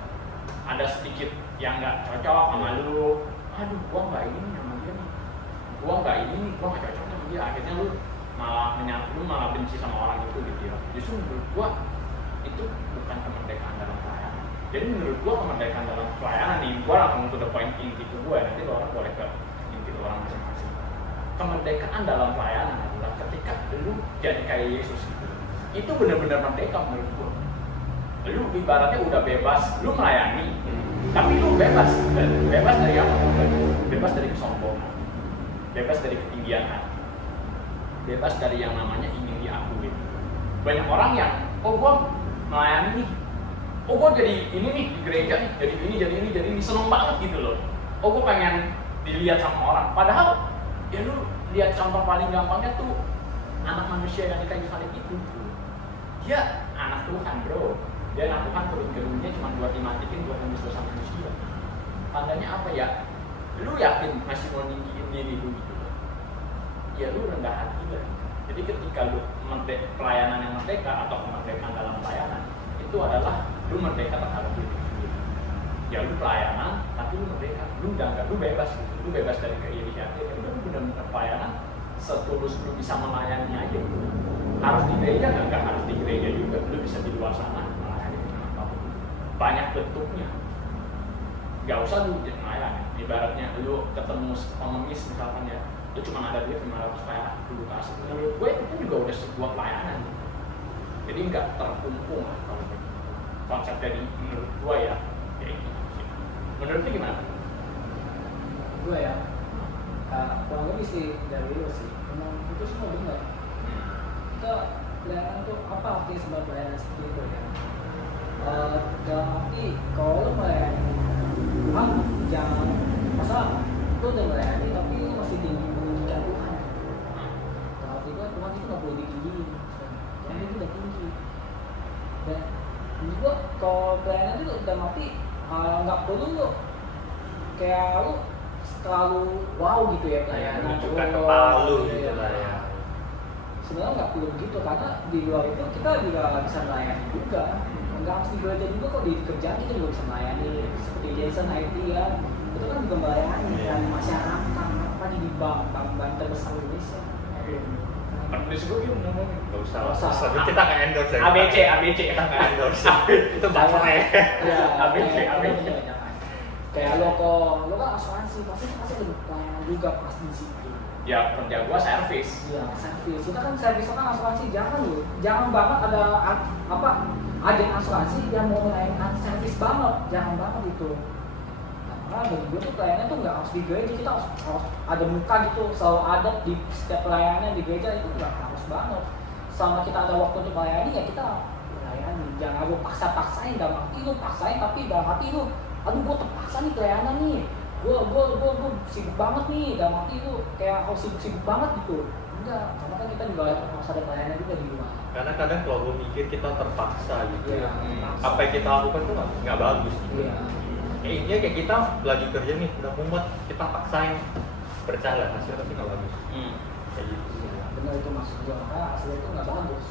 ada sedikit yang nggak cocok sama lu. Aduh, gua nggak ini sama dia nih. Gua nggak cocok sama dia. Akhirnya lu malah benci sama orang itu gitu ya. Justru menurut gua itu bukan kemerdekaan dalam pelayanan. Jadi menurut gua kemerdekaan dalam pelayanan nih, gua langsung to the point inti ke gua. Nanti orang boleh ke inti orang masing-masing. Kemerdekaan dalam pelayanan adalah ketika lu jadi kayak Yesus gitu. Itu benar-benar merdeka menurut gua. lu ibaratnya udah bebas, lu melayani, tapi lu bebas dari apa? Bebas dari kesombongan, bebas dari ketinggian hati, bebas dari yang namanya ingin diakui. Banyak orang yang, oh gua melayani nih, oh gua jadi ini nih di gereja nih, jadi ini, seneng banget gitu loh. Oh gua pengen dilihat sama orang, padahal ya lu lihat contoh paling gampangnya tuh anak manusia yang dikayu salib itu, dia anak Tuhan bro. Dia anak Tuhan, turun ke dunia cuma buat dimatikan, buat nembus dosa manusia. Tandanya apa ya? Lu yakin masih mau ninggiin diri lu gitu? Ya lu rendah hati lah. Jadi ketika lu pelayanan yang merdeka atau kemerdekaan dalam pelayanan, itu adalah lu merdeka terhadap diri sendiri. Ya lu pelayanan, tapi lu merdeka. Lu bebas gitu. Lu bebas dari keirian. Ya udah, lu benar-benar pelayanan setulus lu bisa melayani aja gitu. Harus di gereja nggak harus di gereja juga. Lu bisa di luar sana. Banyak bentuknya, gak usah lu jadi melayani. Ibaratnya lu ketemu pengemis misalkan ya, lu cuma ada duit 500 perak dulu kasih. Menurut gue itu juga udah sebuah pelayanan. Jadi nggak terkumpul lah kalau konsep dari menurut gue ya kayak gitu sih. Menurut lu gimana? Gue ya, kurang lebih sih dari lu sih. Memang itu semua benar. Kita pelayanan tuh apa artinya sebuah pelayanan seperti itu ya? Dalam arti kalau lo melayani Tuhan, jangan masa lo udah melayani tapi lo masih tinggi meninggikan Tuhan. Dalam arti gue, Tuhan itu gak boleh ditinggiin, Tuhan itu udah tinggi. Dan menurut gue kalau pelayanan itu dalam arti gak perlu lo kayak lo terlalu wow gitu ya pelayanan. Menunjukkan kepala lu gitu lah ya. Sebenarnya nggak perlu gitu, karena di luar itu kita juga bisa melayani juga. Nggak harus di gereja juga kok, di kerjaan kita juga bisa melayani. Seperti Jason IT ya, itu kan juga melayani dan masyarakat, apalagi di bank terbesar Indonesia. Penulis gue gimana ngomongin? Gak usah. Nggak usah. Kita nggak endorse ya. ABC. Kita nggak endorse. Itu bapak ya. Ya, ABC. kayak lo kan asuransi, pasti ada pelayanan juga pasti di situ. Ya kerja gua servis. Iya, servis. Kita kan servis kan asuransi, jangan banget ada agen asuransi yang mau melayani servis banget, jangan banget itu. Nah, bagi gue tuh pelayanan tuh nggak harus di gereja, kita harus ada muka gitu, selalu ada di setiap pelayanan di gereja, itu nggak harus banget. Selama kita ada waktu untuk melayani ya kita melayani, jangan lu paksain, dalam arti lu paksain tapi dalam hati lu, aduh gue terpaksa nih pelayanan nih. Gue sibuk banget nih, dalam arti itu kayak harus sibuk banget gitu. Enggak, karena kan kita juga harus ada pelayanan juga di luar. Karena kadang kalau gue mikir kita terpaksa gitu Iya, ya. terpaksa. Apa yang kita lakukan tuh nggak bagus gitu. Iya. Kayak kita lagi kerja nih, udah mumet, kita paksain, percaya hasilnya tapi nggak bagus. Kayak gitu. Benar itu maksud gue, karena hasilnya itu nggak bagus.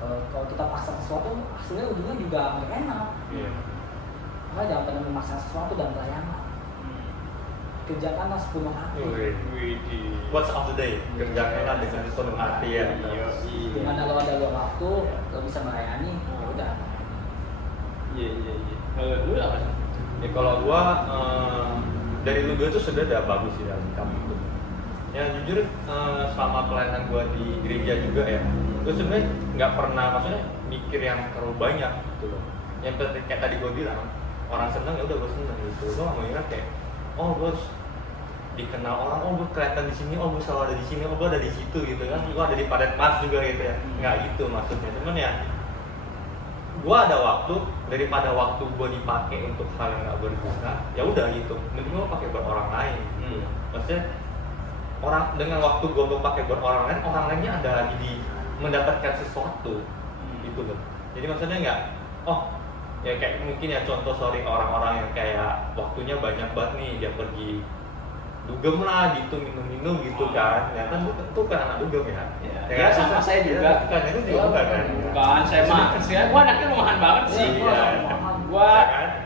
Kalau kita paksa sesuatu, hasilnya ujungnya juga nggak enak. Iya. Makanya jangan pernah memaksa sesuatu dan pelayanan. Kerjakanlah sepenuh hati. What's of the day? Kerjakanlah dengan sepenuh hati ya. Dengan kalau ada luang waktu, lo bisa melayani, ya udah. Iya. Lu apa sih? Ya kalau gua dari lu dua tuh sudah udah bagus sih dalam kamu itu. Ya jujur selama pelayanan gua di gereja juga ya, gua sebenarnya nggak pernah maksudnya mikir yang terlalu banyak gitu loh. Yang kayak tadi gua bilang, orang seneng ya udah gua seneng gitu. Gua nggak mau ingat kayak, oh gua harus dikenal orang, oh gua kelihatan di sini, oh gua selalu ada di sini, oh gua ada di situ gitu kan. Gua ada di Padat Mas juga gitu ya. Nggak gitu maksudnya, cuman ya gua ada waktu, daripada waktu gua dipakai untuk hal yang nggak berguna, ya udah gitu, mending gua pakai buat orang lain. Maksudnya dengan waktu gua pakai buat orang lain, orang lainnya ada lagi di mendapatkan sesuatu gitu loh. Jadi maksudnya nggak, oh ya kayak mungkin ya contoh orang-orang yang kayak waktunya banyak banget nih, dia pergi dugem lah gitu, minum-minum gitu kan. Ya kan itu kan anak dugem ya. Ya sama saya juga. Kan itu juga bukan kan. Bukan, saya mah. Gua anaknya rumahan banget sih. Gua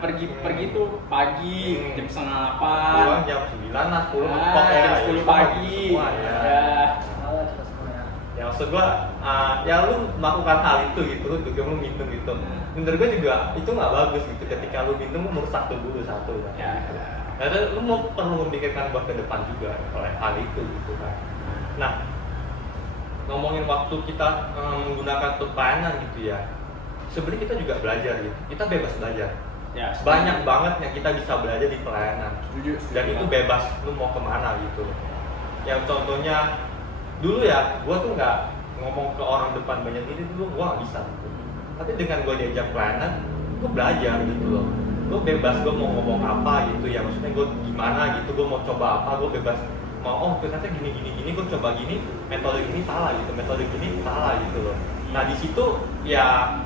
pergi tuh pagi jam 7:30. Pulang jam 9 lah, 10 mentok ya. Jam 10 pagi. Semua, ya. Salah kita semua ya. Ya maksud gua, ya lu melakukan hal itu gitu, lu juga lu minum gitu. Menurut gua juga itu nggak bagus gitu. Ketika lu minum, lu merusak tubuh lu satu kan. Ya. Nah, lu mau perlu memikirkan buat ke depan juga oleh hal itu gitu kan. Nah, ngomongin waktu kita menggunakan untuk pelayanan gitu ya. sebenarnya kita juga belajar gitu. Kita bebas belajar. Ya, Banyak banget yang kita bisa belajar di pelayanan. setuju. Dan itu bebas, lu mau kemana gitu. Yang contohnya dulu ya, gua tuh nggak ngomong ke orang depan banyak ini dulu gua nggak bisa gitu. Tapi dengan gua diajak pelayanan, gua belajar gitu loh. Gua bebas, gua mau ngomong apa gitu ya, maksudnya gua gimana gitu, gua mau coba apa, gua bebas mau ternyata gini, gua coba gini, metode gini salah gitu, metode gini salah gitu loh. Nah di situ ya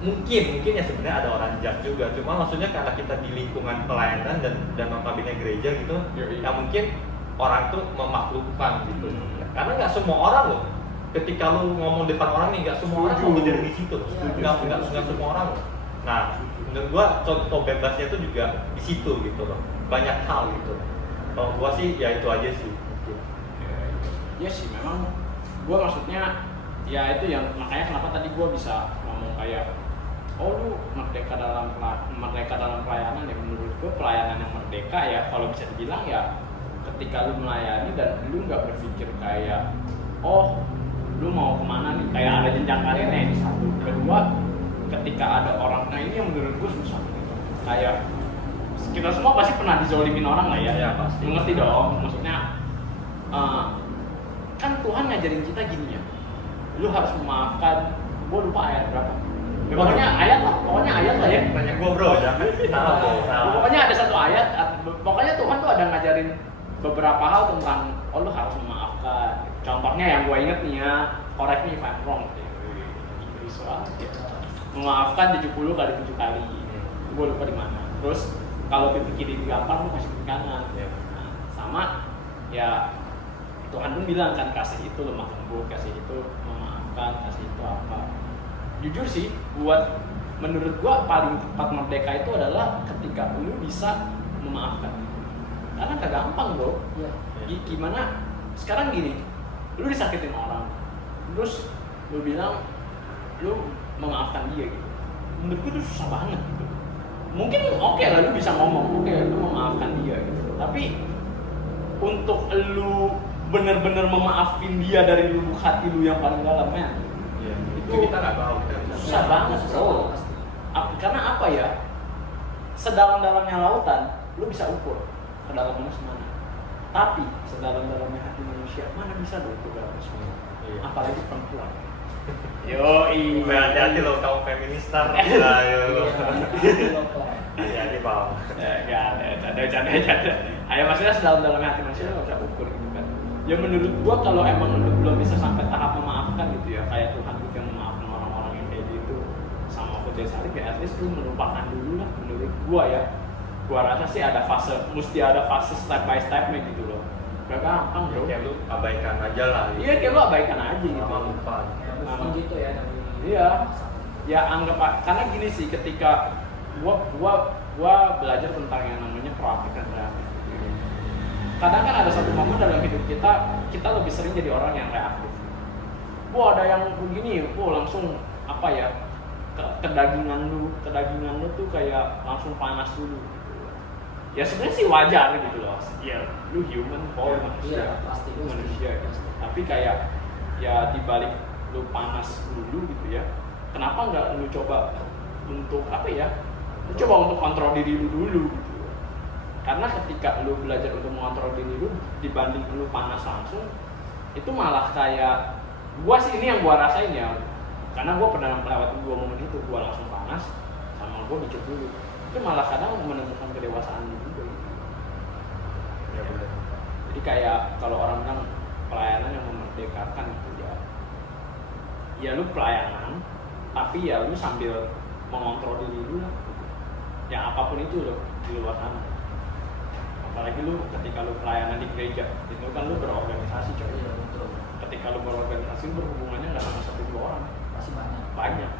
mungkin ya sebenarnya ada orang judge juga, cuma maksudnya karena kita di lingkungan pelayanan dan notabene gereja gitu, Yoi. ya mungkin orang tuh memaklumkan gitu. Karena nggak semua orang loh, ketika lu ngomong depan orang nih, nggak semua orang Setuju. mau berdiri di situ, Iya, nggak semua orang loh. Nah menurut gua contoh bebasnya itu juga di situ gitu loh, banyak hal gitu. Kalau gua sih ya itu aja sih. Mungkin. Iya sih, memang gue maksudnya ya itu yang makanya kenapa tadi gue bisa ngomong kayak oh lu merdeka dalam pelayanan. Ya menurut gue pelayanan yang merdeka ya kalau bisa dibilang ya ketika lu melayani dan lu nggak berpikir kayak oh lu mau kemana nih, kayak ada jenjang karirnya ini satu. Kedua, ketika ada orang, nah ini yang menurut gue susah gitu. Kayak kita semua pasti pernah dizolimin orang lah ya. Ya, pasti. Mengerti dong, maksudnya kan Tuhan ngajarin kita gini ya, lu harus memaafkan. Gue lupa ayat berapa. Ya, pokoknya ayat lah ya. Tanya gua bro, jangan salah bro. Salah. Pokoknya ada satu ayat, pokoknya Tuhan tuh ada ngajarin beberapa hal tentang oh lu harus memaafkan. Contohnya yang gue inget nih ya, correct me if I'm wrong. Inggris banget ya. Memaafkan 70 kali 7 kali. Gue lupa di mana. Terus kalau pipi kiri digampar lu kasih pipi kanan. Nah, sama ya Tuhan pun bilang kan kasih itu lemah lembut, kasih itu memaafkan, kasih itu apa. Jujur sih, buat menurut gua paling tepat merdeka itu adalah ketika lu bisa memaafkan. Karena gak gampang bro. Iya. Gimana sekarang gini, lu disakitin orang, terus lu bilang lu memaafkan dia gitu. Menurut gua itu susah banget gitu. Mungkin oke lah lu bisa ngomong, oke lu memaafkan dia gitu. Tapi untuk lu bener-bener memaafin dia dari lubuk hati lu yang paling dalam men, Iya. Itu Itu kita nggak tahu. Kita nggak bisa. susah banget bro. Karena apa ya, sedalam-dalamnya lautan lu bisa ukur kedalamannya semana, tapi sedalam-dalamnya hati manusia mana bisa lu ukur dalamnya semana. Iya. Apalagi perempuan. Yoi. Hati-hati lo, kamu feministar. Gila, yo. Iya, ini paham. Gak ada, canda. Ayo maksudnya sedalam-dalamnya hati manusia lu gak bisa ukur gitu kan. Ya menurut gua kalau emang lu belum bisa sampai tahap memaafkan gitu ya, kayak Tuhan juga memaafkan orang-orang yang kayak gitu sama Khotbah Salib ya, at least lu melupakan dulu lah menurut gua ya. Gua rasa sih mesti ada fase step by stepnya gitu loh. Gak gampang bro. Kayak lu abaikan aja lah. Iya kayak lu abaikan aja gitu. Lama lupa. Gitu ya dari Iya. Ya anggap karena gini sih, ketika gua belajar tentang yang namanya proaktif dan reaktif. Kadang kan ada satu momen dalam hidup kita lebih sering jadi orang yang reaktif. Wah ada yang begini, langsung apa ya, kedagingan lu tuh kayak langsung panas dulu. Gitu. Ya sebenarnya sih wajar gitu loh. Ya lu human kok, manusia. Iya, pasti. Lu manusia. Gitu. Tapi kayak ya dibalik lu panas dulu gitu ya. Kenapa nggak lu coba untuk apa ya? Lu coba untuk kontrol diri lu dulu gitu. Karena ketika lu belajar untuk mengontrol diri lu dibanding lu panas langsung, itu malah kayak gua sih, ini yang gua rasain ya, karena gua pernah melewati 2 momen itu, gua langsung panas sama gua mikir dulu, itu malah kadang menemukan kedewasaan juga gitu. Ya benar. Jadi kayak kalau orang bilang pelayanan yang memerdekakan itu ya lu pelayanan tapi ya lu sambil mengontrol diri lu lah gitu. Ya apapun itu loh di luar sana. Apalagi lu ketika lu pelayanan di gereja, itu kan lu berorganisasi coy. Iya, betul. Ketika lu berorganisasi berhubungannya nggak sama 1-2 orang, Masih banyak.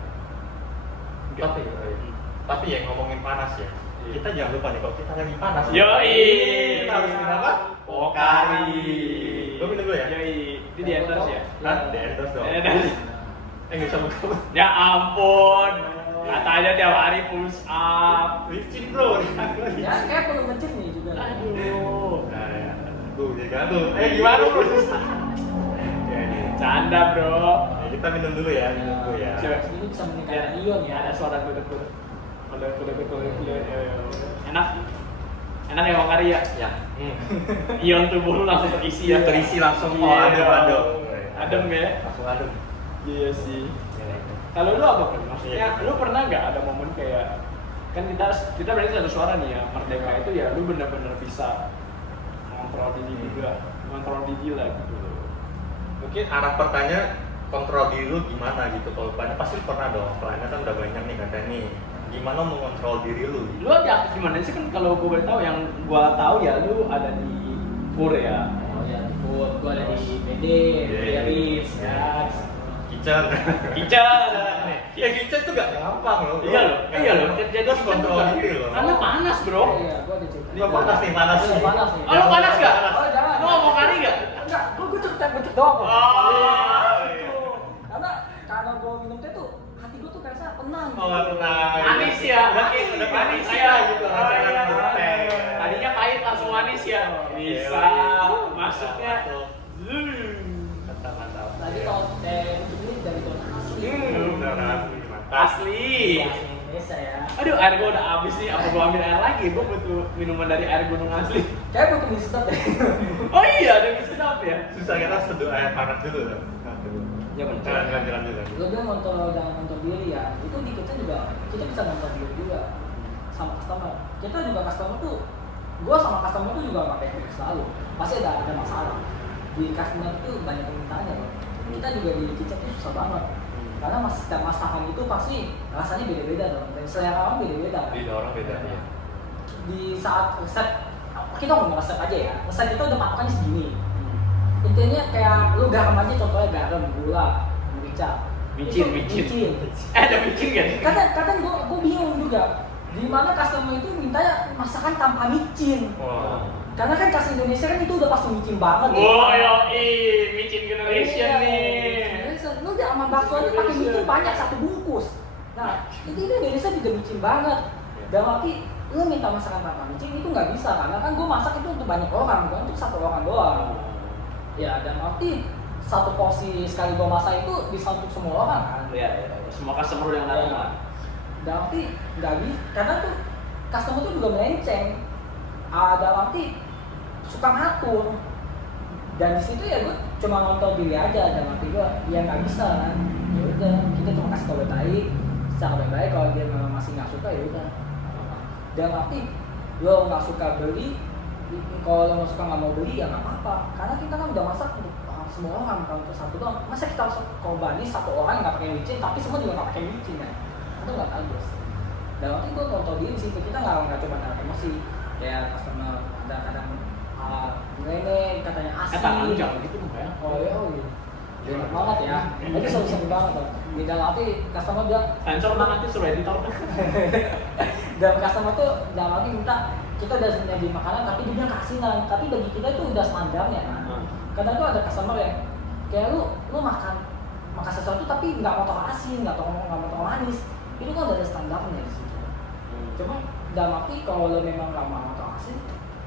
Tapi ya ngomongin panas ya. Iya. Kita jangan lupa nih kalau kita lagi panas. Yoi. Kita harus minum apa? Pokari. Gua minum dulu ya. Yoi. Itu di endorse ya. Hah? Di endorse dong. Nggak bisa buka. Ya ampun. Katanya tiap hari push up. Licin bro. Ya kayak perlu ngecil nih juga. Aduh. Nah, ya. Tuh, jadi kan tuh. Gimana bro? Ya, ini. Canda bro. kita minum dulu ya, minum dulu ya. Ini bisa meningkatkan ion ya. Ada suara gudeg-gudeg. Enak. Enak ya Bang Ari ya? Ya. Ion tubuh lu langsung terisi ya. Terisi langsung. Iya. Oh, adem. Adem ya. Langsung adem. Iya sih. Ya. Kalau lu apa Bang? Maksudnya Iya. lu pernah nggak ada momen kayak kan kita berarti satu suara nih ya, merdeka itu ya lu benar-benar bisa mengontrol diri juga, mengontrol diri lah gitu. Mungkin arah pertanyaan kontrol diri lu gimana gitu. Kalau banyak pasti pernah dong. Soalnya kan udah banyak nih katanya nih. Gimana mengontrol diri lu? Lu ada aktif gimana sih kan kalau gue boleh tahu yang gue tahu ya lu ada di Pur ya. Oh ya, gue ada di BD, Iya. Ritz, ya. Kitchen. Kitchen. Ya kitchen tuh gak gampang loh. Iya loh. Jadi Terus kontrol diri loh. Karena panas bro. Iya, gue ada cerita. Gua panas nih, panas Iya, nih. panas nih. Oh lu panas gak? Oh jangan. Lu ngomong kali gak? Enggak, gue cek doang kok. Oh. Gitu. Karena gue minum teh tuh hati gue tuh kayak tenang. Oh tenang. Manis ya. Udah Manis kayak ya. gitu Oh, rasanya iya. teh. Tadinya pahit langsung manis ya. Bisa. Masuknya. Mantap. Lagi kalau teh ini dari tahun asli. Udah asli, mantap. Asli. Asli Indonesia ya. Aduh, air gua udah habis nih. Apa gua ambil air lagi? Gua butuh minuman dari air gunung asli. Kayak butuh mie sedap deh. Oh iya, ada mie sedap ya. Susah kita seduh air panas dulu loh. Ya benar. Jalan. Lo bilang ngontrol jangan ngontrol diri ya. Itu di kita juga kita bisa ngontrol diri juga sama customer. Kita juga customer tuh, gua sama customer tuh juga pakai fix selalu. Pasti ada masalah. Di customer tuh banyak permintaannya loh. Kita juga di kitchen tuh susah banget. Karena setiap masakan itu pasti rasanya beda-beda dong. Dan selera orang beda-beda. Beda orang beda ya. Di saat resep, kita ngomong resep aja ya. Resep kita udah patokannya segini. Intinya kayak lu garam aja, contohnya garam, gula, merica. Micin. Ada micin kan? Kadang gue bingung juga. Di mana customer itu mintanya masakan tanpa micin. Wah. Karena kan khas Indonesia kan itu udah pasti micin banget. Oh yoi, micin generation nih. Lu udah sama bakso aja pakai micin banyak satu bungkus. Nah, itu Indonesia juga micin banget. Dan tapi lu minta masakan tanpa micin itu nggak bisa karena kan gue masak itu untuk banyak orang, bukan untuk satu orang doang. Ya, dan arti satu porsi sekali gue masak itu bisa untuk semua orang kan. Iya. Semua customer yang datang lah. Dan arti nggak bisa, karena tuh customer tuh juga melenceng. Ada arti suka ngatur. Dan di situ ya gue cuma ngontrol diri aja, dan arti gue ya nggak bisa kan. Ya udah, kita cuma kasih tau baik secara baik-baik. Kalau dia memang masih nggak suka ya udah. Dan arti lo nggak suka beli, kalau lo nggak suka nggak mau beli ya nggak apa-apa. Karena kita kan udah masak untuk semua orang, bukan untuk satu doang. Masa kita harus korbani satu orang yang nggak pakai micin, tapi semua juga nggak pakai micin kan? Itu nggak bagus. Dan waktu itu gue nonton diri sih, kita nggak cuma narik emosi. Ya customer ada kadang ini katanya asli. Tangan jangan gitu ya. Oh iya, enak banget ya. Jadi seru-seru banget tuh. Di dalam arti customer bilang, Sensor nanti suruh editor. dan customer tuh dalam arti minta kita udah nyediain makanan tapi dia bilang keasinan. Tapi bagi kita itu udah standarnya kan. Kadang tuh ada customer yang kayak lu makan sesuatu tapi nggak mau tau asin, nggak mau tau manis. Itu kan udah ada standarnya di situ. Cuma dalam arti kalau lo memang nggak mau tau asin,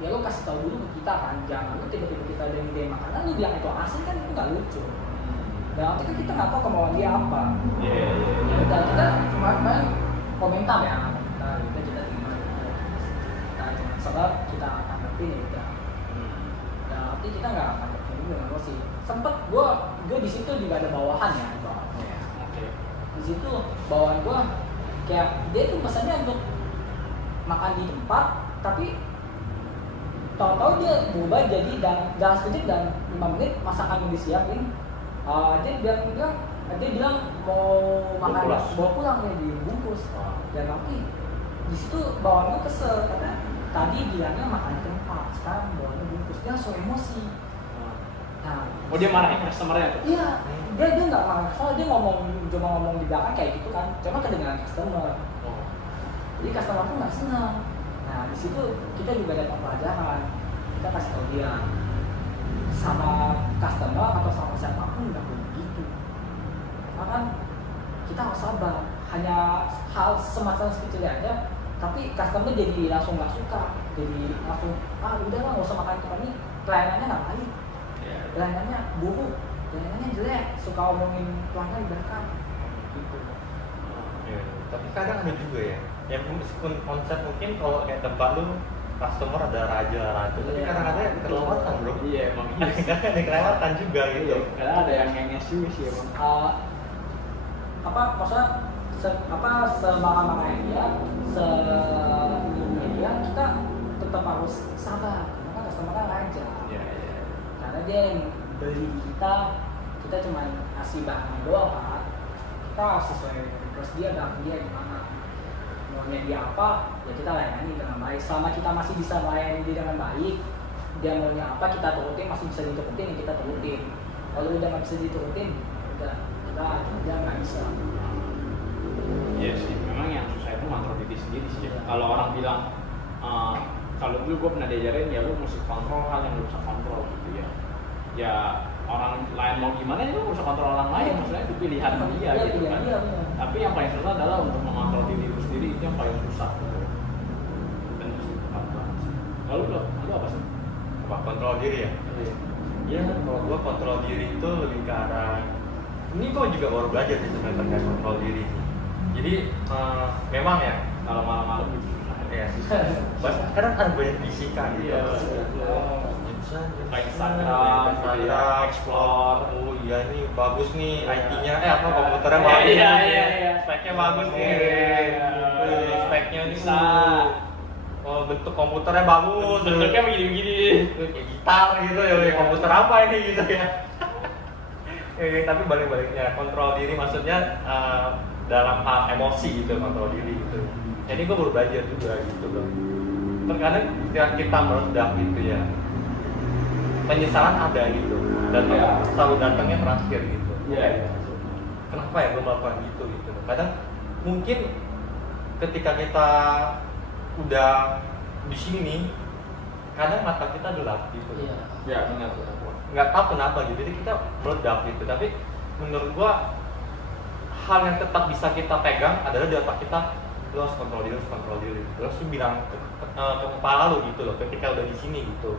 ya lo kasih tahu dulu ke kita kan. Jangan lo tiba-tiba kita ada ide makanan lo bilang itu asin kan, itu nggak lucu. Dan arti kan kita nggak tahu kemauan dia apa. Iya. Dan kita cuma main komentar ya, kita terima. Kita cuma sebab kita tanggapin ya udah. Dan arti kita nggak tanggapin juga nggak sih. Sempet gue di situ juga ada bawahan ya, bawahannya. Oke. Di situ bawahan gue kayak dia tuh pesannya untuk makan di tempat, tapi tahu-tahu dia berubah jadi dalam sekejap dan 5 menit masakan udah disiapin. Dia bilang mau makan bawa pulang ya dibungkus. Dan nanti di situ bawahan gue kesel karena tadi bilangnya makan di tempat, sekarang bawaannya bungkus. Dia langsung emosi. Nah, Oh dia marahin customer-nya tuh? iya, dia nggak marah, soalnya dia cuma ngomong di belakang kayak gitu kan, cuma kedengaran customer. Jadi customer tuh nggak senang. Nah di situ kita juga dapat pelajaran. Kita kasih tahu dia sama customer atau sama siapapun nggak boleh gitu. Karena kan kita harus sabar. Hanya hal semacam sekecil aja, tapi customer jadi langsung nggak suka, jadi langsung udah lah nggak usah makan tempat ini. Pelayanannya nggak baik, pelayanannya buruk. Pelayanannya jelek, suka omongin pelanggan di belakang gitu. Iya, tapi kadang ada juga ya yang meskipun konsep mungkin kalau kayak tempat lu customer ada raja ratu, tapi Iya. kadang ada yang kelewatan bro. Iya emang iya sih. Kadang ada yang kelewatan juga gitu. Iya, kadang ada yang ngenges juga sih emang. Maksudnya semarah-marahnya dia, dia kita tetap harus sabar karena kan customer raja. Iya, iya. Karena dia yang beli kita cuma ngasih barangnya doang kan. Kita harus sesuai request dia, barang dia gimana, maunya dia apa ya kita layani dengan baik. Selama kita masih bisa layani dia dengan baik, dia maunya apa kita turutin, masih bisa diturutin ya kita turutin. Kalau udah nggak bisa diturutin udah kita aja nggak bisa. Iya sih, memang yang susah itu kontrol diri sendiri sih. Kalau orang bilang, kalau dulu gue pernah diajarin ya lu mesti kontrol hal yang lu bisa kontrol gitu ya. Ya orang lain mau gimana ya lu bisa kontrol orang lain, maksudnya itu pilihan dia gitu kan. Iya. Tapi yang paling susah adalah untuk mengontrol diri lu sendiri, itu yang paling susah gitu. Benar sih, tepat banget sih. Lalu lu apa sih? Apa kontrol diri ya? Iya, kalau gua kontrol diri itu lebih ke arah ini gua juga baru belajar sih sebenarnya terkait kontrol diri. Jadi memang ya Kalau malam-malam gitu susah. ya kadang kan banyak bisikan gitu. Iya. Buka Instagram, explore. Oh iya nih bagus nih IT-nya, apa komputernya bagus. Iya. Speknya bagus nih. Iya. Speknya nih Bisa. Oh bentuk komputernya bagus. Bentuknya begini-begini. Kayak gitar gitu ya, komputer apa ini gitu ya. Tapi balik-baliknya kontrol diri maksudnya dalam hal emosi gitu, kontrol diri gitu. Jadi gue baru belajar juga gitu loh. Terkadang ketika kita meledak gitu ya, penyesalan ada gitu dan selalu datangnya terakhir gitu. Iya. Kenapa ya gue melakukan gitu gitu. Kadang mungkin ketika kita udah di sini nih, kadang mata kita gelap gitu. Iya. Ya benar. Nggak tahu kenapa gitu, jadi kita meledak gitu. Tapi menurut gua hal yang tetap bisa kita pegang adalah di otak kita, lu harus kontrol diri, terus lu bilang ke kepala lu gitu loh, ketika udah di sini gitu,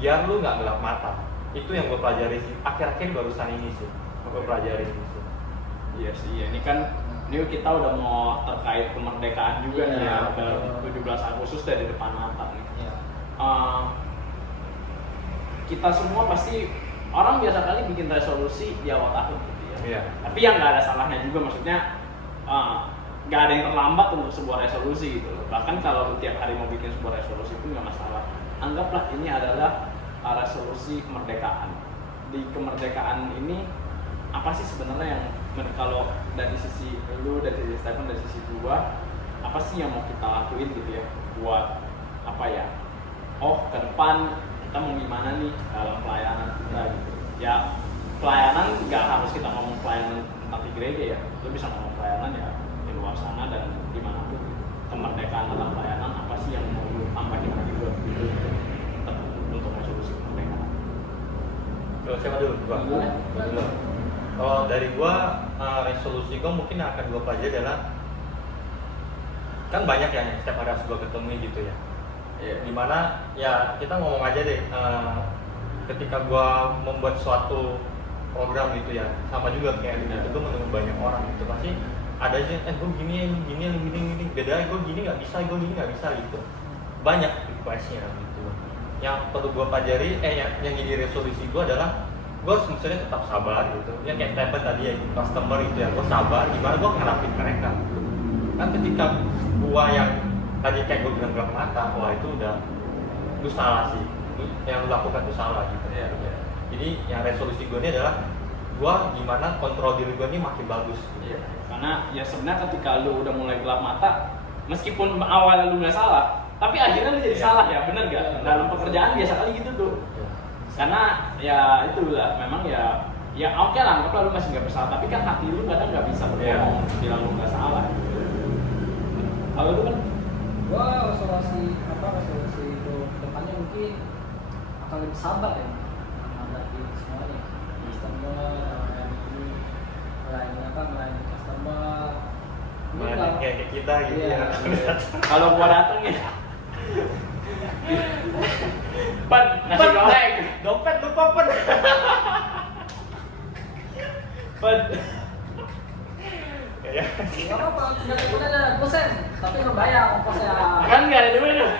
biar lu nggak gelap mata. Itu yang gua pelajari sih, akhir-akhir barusan ini sih gua pelajari gitu. Iya sih, ya. Ini kan kita udah mau terkait kemerdekaan juga nih ya, Iya. udah 17 Agustus dari depan mata nih. Iya. Kita semua pasti, orang biasa kali bikin resolusi di awal tahun gitu ya. Iya. Tapi yang nggak ada salahnya juga, maksudnya nggak ada yang terlambat untuk sebuah resolusi gitu loh. Bahkan kalau tiap hari mau bikin sebuah resolusi itu nggak masalah. Anggaplah ini adalah resolusi kemerdekaan. Di kemerdekaan ini apa sih sebenarnya yang kalau dari sisi lu, dari sisi Stephen, dari sisi gua, apa sih yang mau kita lakuin gitu ya buat apa ya? Oh, ke depan kita mau gimana nih dalam pelayanan kita gitu. Ya pelayanan nggak harus kita ngomong pelayanan tentang di gereja ya. Lu bisa ngomong pelayanan ya di luar sana dan dimanapun gitu. Kemerdekaan dalam pelayanan apa sih yang mau lu tambahin lagi buat gitu untuk resolusi kemerdekaan? Kalau siapa dulu? Gua dulu. Kalau dari gua resolusi gua mungkin yang akan gua pelajari adalah kan banyak yang setiap hari harus gua ketemu gitu ya. Dimana ya kita ngomong aja deh, ketika gua membuat suatu program gitu ya, sama juga kayak gitu, gua menemu banyak orang gitu, pasti ada aja gua gini beda, gua gini nggak bisa gitu, banyak requestnya gitu. Yang perlu gua pelajari, yang jadi resolusi gua adalah gua maksudnya tetap sabar gitu, yang kayak Stephen tadi ya, customer itu ya, gua sabar, gimana gua ngadapin mereka gitu. Kan ketika gua yang tadi kayak gue bilang gelap mata, wah itu udah lu salah sih, yang lu lakukan itu salah gitu. Jadi yang resolusi gue ini adalah gue gimana kontrol diri gue ini makin bagus. Karena ya sebenarnya ketika lu udah mulai gelap mata, meskipun awalnya lu nggak salah, tapi akhirnya lu jadi salah ya, bener gak? Dalam pekerjaan biasa kali gitu tuh. Karena ya itulah, memang ya oke lah, anggaplah lu masih nggak bersalah, tapi kan hati lu kadang nggak bisa berbohong, bilang lu nggak salah. Kalau lu kan Gua resolusi itu depannya mungkin akan lebih sabar ya menghadapi semuanya, customer, melayani customer. Ini Mana kayak kita gitu Iya. ya. kalau gua dateng ya, Pan, nasi goreng. Dompet lupa pen. Kayak Gak apa-apa, tinggal ada dosen, tapi nggak bayar ongkosnya. Kan nggak ada duit tuh.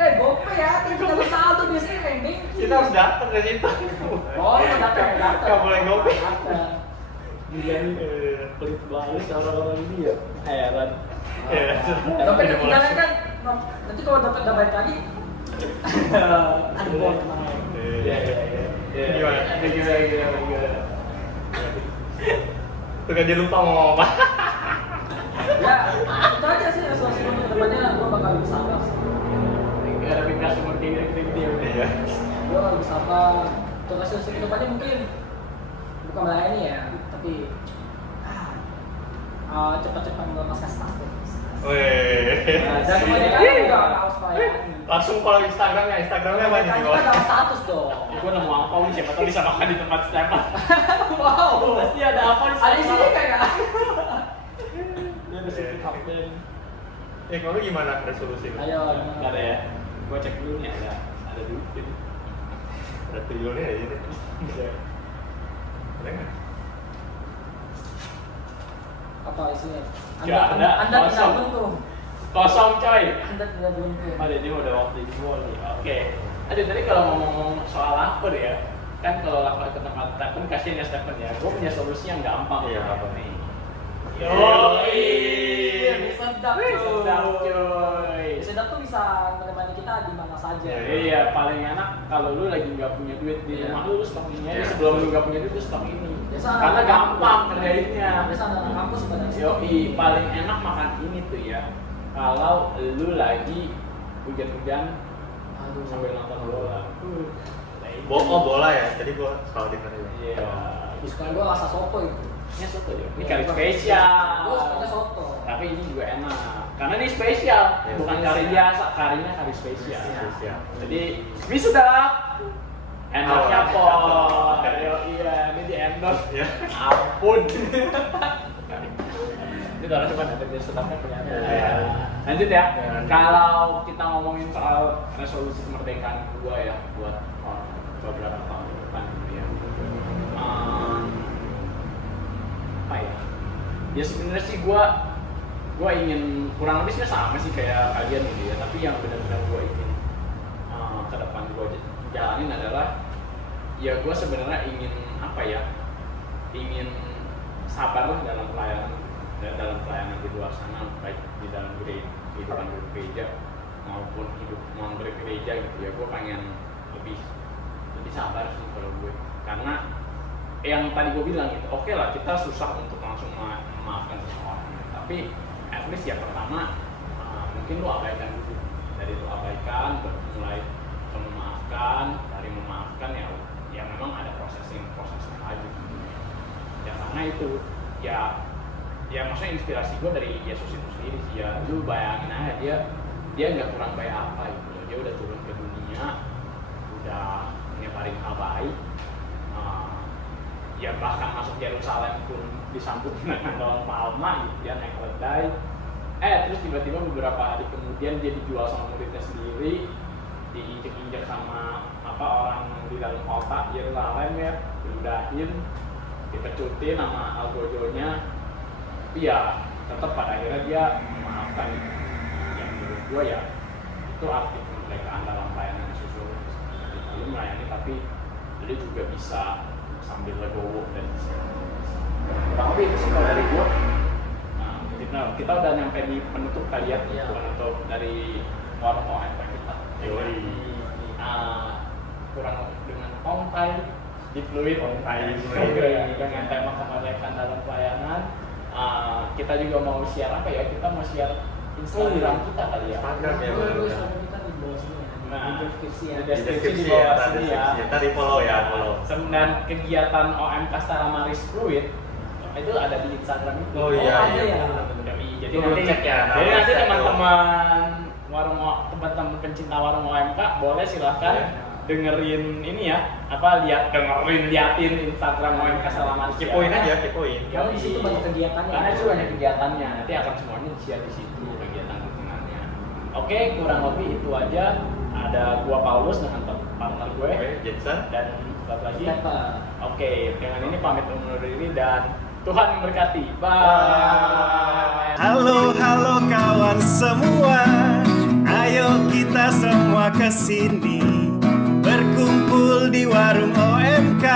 GoPay ya, tinggal saldo biasanya rending. kita harus datang ke situ. Oh, nggak datang. Nggak boleh GoPay. Gila nih, pelit banget orang-orang ini ya. Heran. Iya. Dompet ketinggalan kan, nanti kalau dompet nggak balik lagi, aduh gua tenang. Iya. Gimana? Tuh kan dia lupa mau apa. Ya, itu aja sih resolusi untuk kedepannya. Gua bakal lebih sabar sih. Gak ada pindah sumber kayak dia. Iya. Gua lebih sabar. Untuk resolusi kedepannya mungkin bukan melayani ya, tapi cepat-cepat melepaskan status. Wih. Dan kebanyakan juga harus melayani. Langsung follow Instagramnya apa nih? Kan kita dalam status dong. Gue nemu apa nih, siapa tahu bisa makan di tempat Stefan. Wow. Pasti ada apa di Ada di sini kagak? Dia ada sini kapten. Kalau lu gimana resolusi lu? Ayo. Gak ada ya. Gue cek dulu nih ada dulu. Ada tuyulnya ya ini. Ada nggak? Apa isinya? Nggak ada, Anda tidak kosong. beruntung. Kosong coy. Anda tidak beruntung. Ada dia udah waktu di gua nih. Oke. Aduh tadi kalau ngomong soal lapar ya, kan kalau lapar ke tempat Stephen kasihan ya Stephen ya. Gue punya solusi yang gampang. Iya, apa nih? Yoi. Yoi. Sedap Sedap cuy. coy. Sedap tuh bisa menemani kita di mana saja. Iya, paling enak kalau lu lagi nggak punya duit di Iya. rumah lu stok ini aja. Iya. Sebelum lu nggak punya duit lu stok ini. Biasa Karena anak- gampang kerjainnya. Biasa anak kampus pada Yoi, paling enak makan ini tuh ya. Kalau lu lagi hujan-hujan Aduh. sambil nonton bola. Bola ya. Tadi gua selalu dengar ya. Iya. Suka gua rasa soto itu. Ini soto ya. Ini kari spesial. Gua sukanya soto. Tapi ini juga enak. Karena ini spesial, Ya, bukan spesial. kari biasa, karinya kari spesial. Spesial. Jadi wisuda enaknya Oh, apa? enak. Iya, ini di endorse. Ya. Ampun. Ini udah coba nanti dia setapnya kelihatan. Iya. Lanjut ya. Ya. Kalau kita ngomongin soal resolusi kemerdekaan gua ya buat beberapa tahun ke depan gitu ya. Apa ya? Ya sebenarnya sih gua ingin kurang lebih sebenarnya sama sih kayak kalian gitu ya. Tapi yang benar-benar gua ingin ke depan gua jalanin adalah ya gua sebenarnya ingin apa ya? Ingin sabar lah dalam pelayanan di luar sana, baik di dalam kehidupan gereja maupun hidup mau bergereja gitu ya. Gue pengen lebih sabar sih kalau gue, karena yang tadi gue bilang gitu, oke lah kita susah untuk langsung memaafkan seseorang, tapi at least ya pertama mungkin lu abaikan dulu, dari lu abaikan mulai memaafkan, dari memaafkan ya memang ada prosesnya lagi gitu. Ya karena itu ya maksudnya inspirasi gue dari Yesus itu sendiri sih ya. Lu bayangin aja dia nggak kurang baik apa gitu loh. Dia udah turun ke dunia, udah nyebarin hal baik, ya bahkan masuk Yerusalem pun disambut dengan daun palma gitu ya, naik keledai. Terus tiba-tiba beberapa hari kemudian dia dijual sama muridnya sendiri, diinjek-injek sama orang di dalam kota Yerusalem ya, diludahin, dipecutin sama algojonya. Tapi ya tetap pada akhirnya dia memaafkan. Yang menurut gue ya itu arti kemerdekaan dalam pelayanan Yesus. Lu melayani tapi lu juga bisa sambil legowo dan kurang lebih itu sih kalau dari gue. Nah, kita udah nyampe di penutup kali ya, penutup dari warung OMK kita. Kurang dengan Ongkai di Fluid dengan tema kemerdekaan dalam pelayanan. Kita juga mau share apa ya? Kita mau share Instagram kita kali ya. Instagram ya. Kita di bawah sini ya. Nah, Di deskripsi ya. di deskripsi di bawah sini ya. Tadi follow ya, follow. Dan kegiatan OMK Setara Maris Fluid itu ada di Instagram itu. Oh iya, ada iya. ya? Jadi Itu nanti cek ya, jadi nama nanti cek teman-teman teman-teman pencinta warung OMK boleh silahkan Iya. dengerin ini ya, liatin Instagram OMK Setara Maris. Kepoin aja, kepoin. Karena di situ banyak kegiatannya. Karena itu banyak kegiatannya, nanti akan semuanya di-share di situ kegiatan rutinannya. Oke, kurang lebih itu aja. Ada gua Paulus dengan partner gue Jensen. dan satu lagi. Pepper. Oke, dengan ini pamit undur diri dan Tuhan memberkati. Bye. Halo kawan semua, ayo kita semua kesini berkumpul di warung OMK,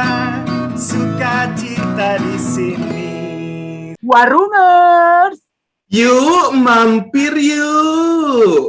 sukacita di sini. Warungers, yuk mampir yuk.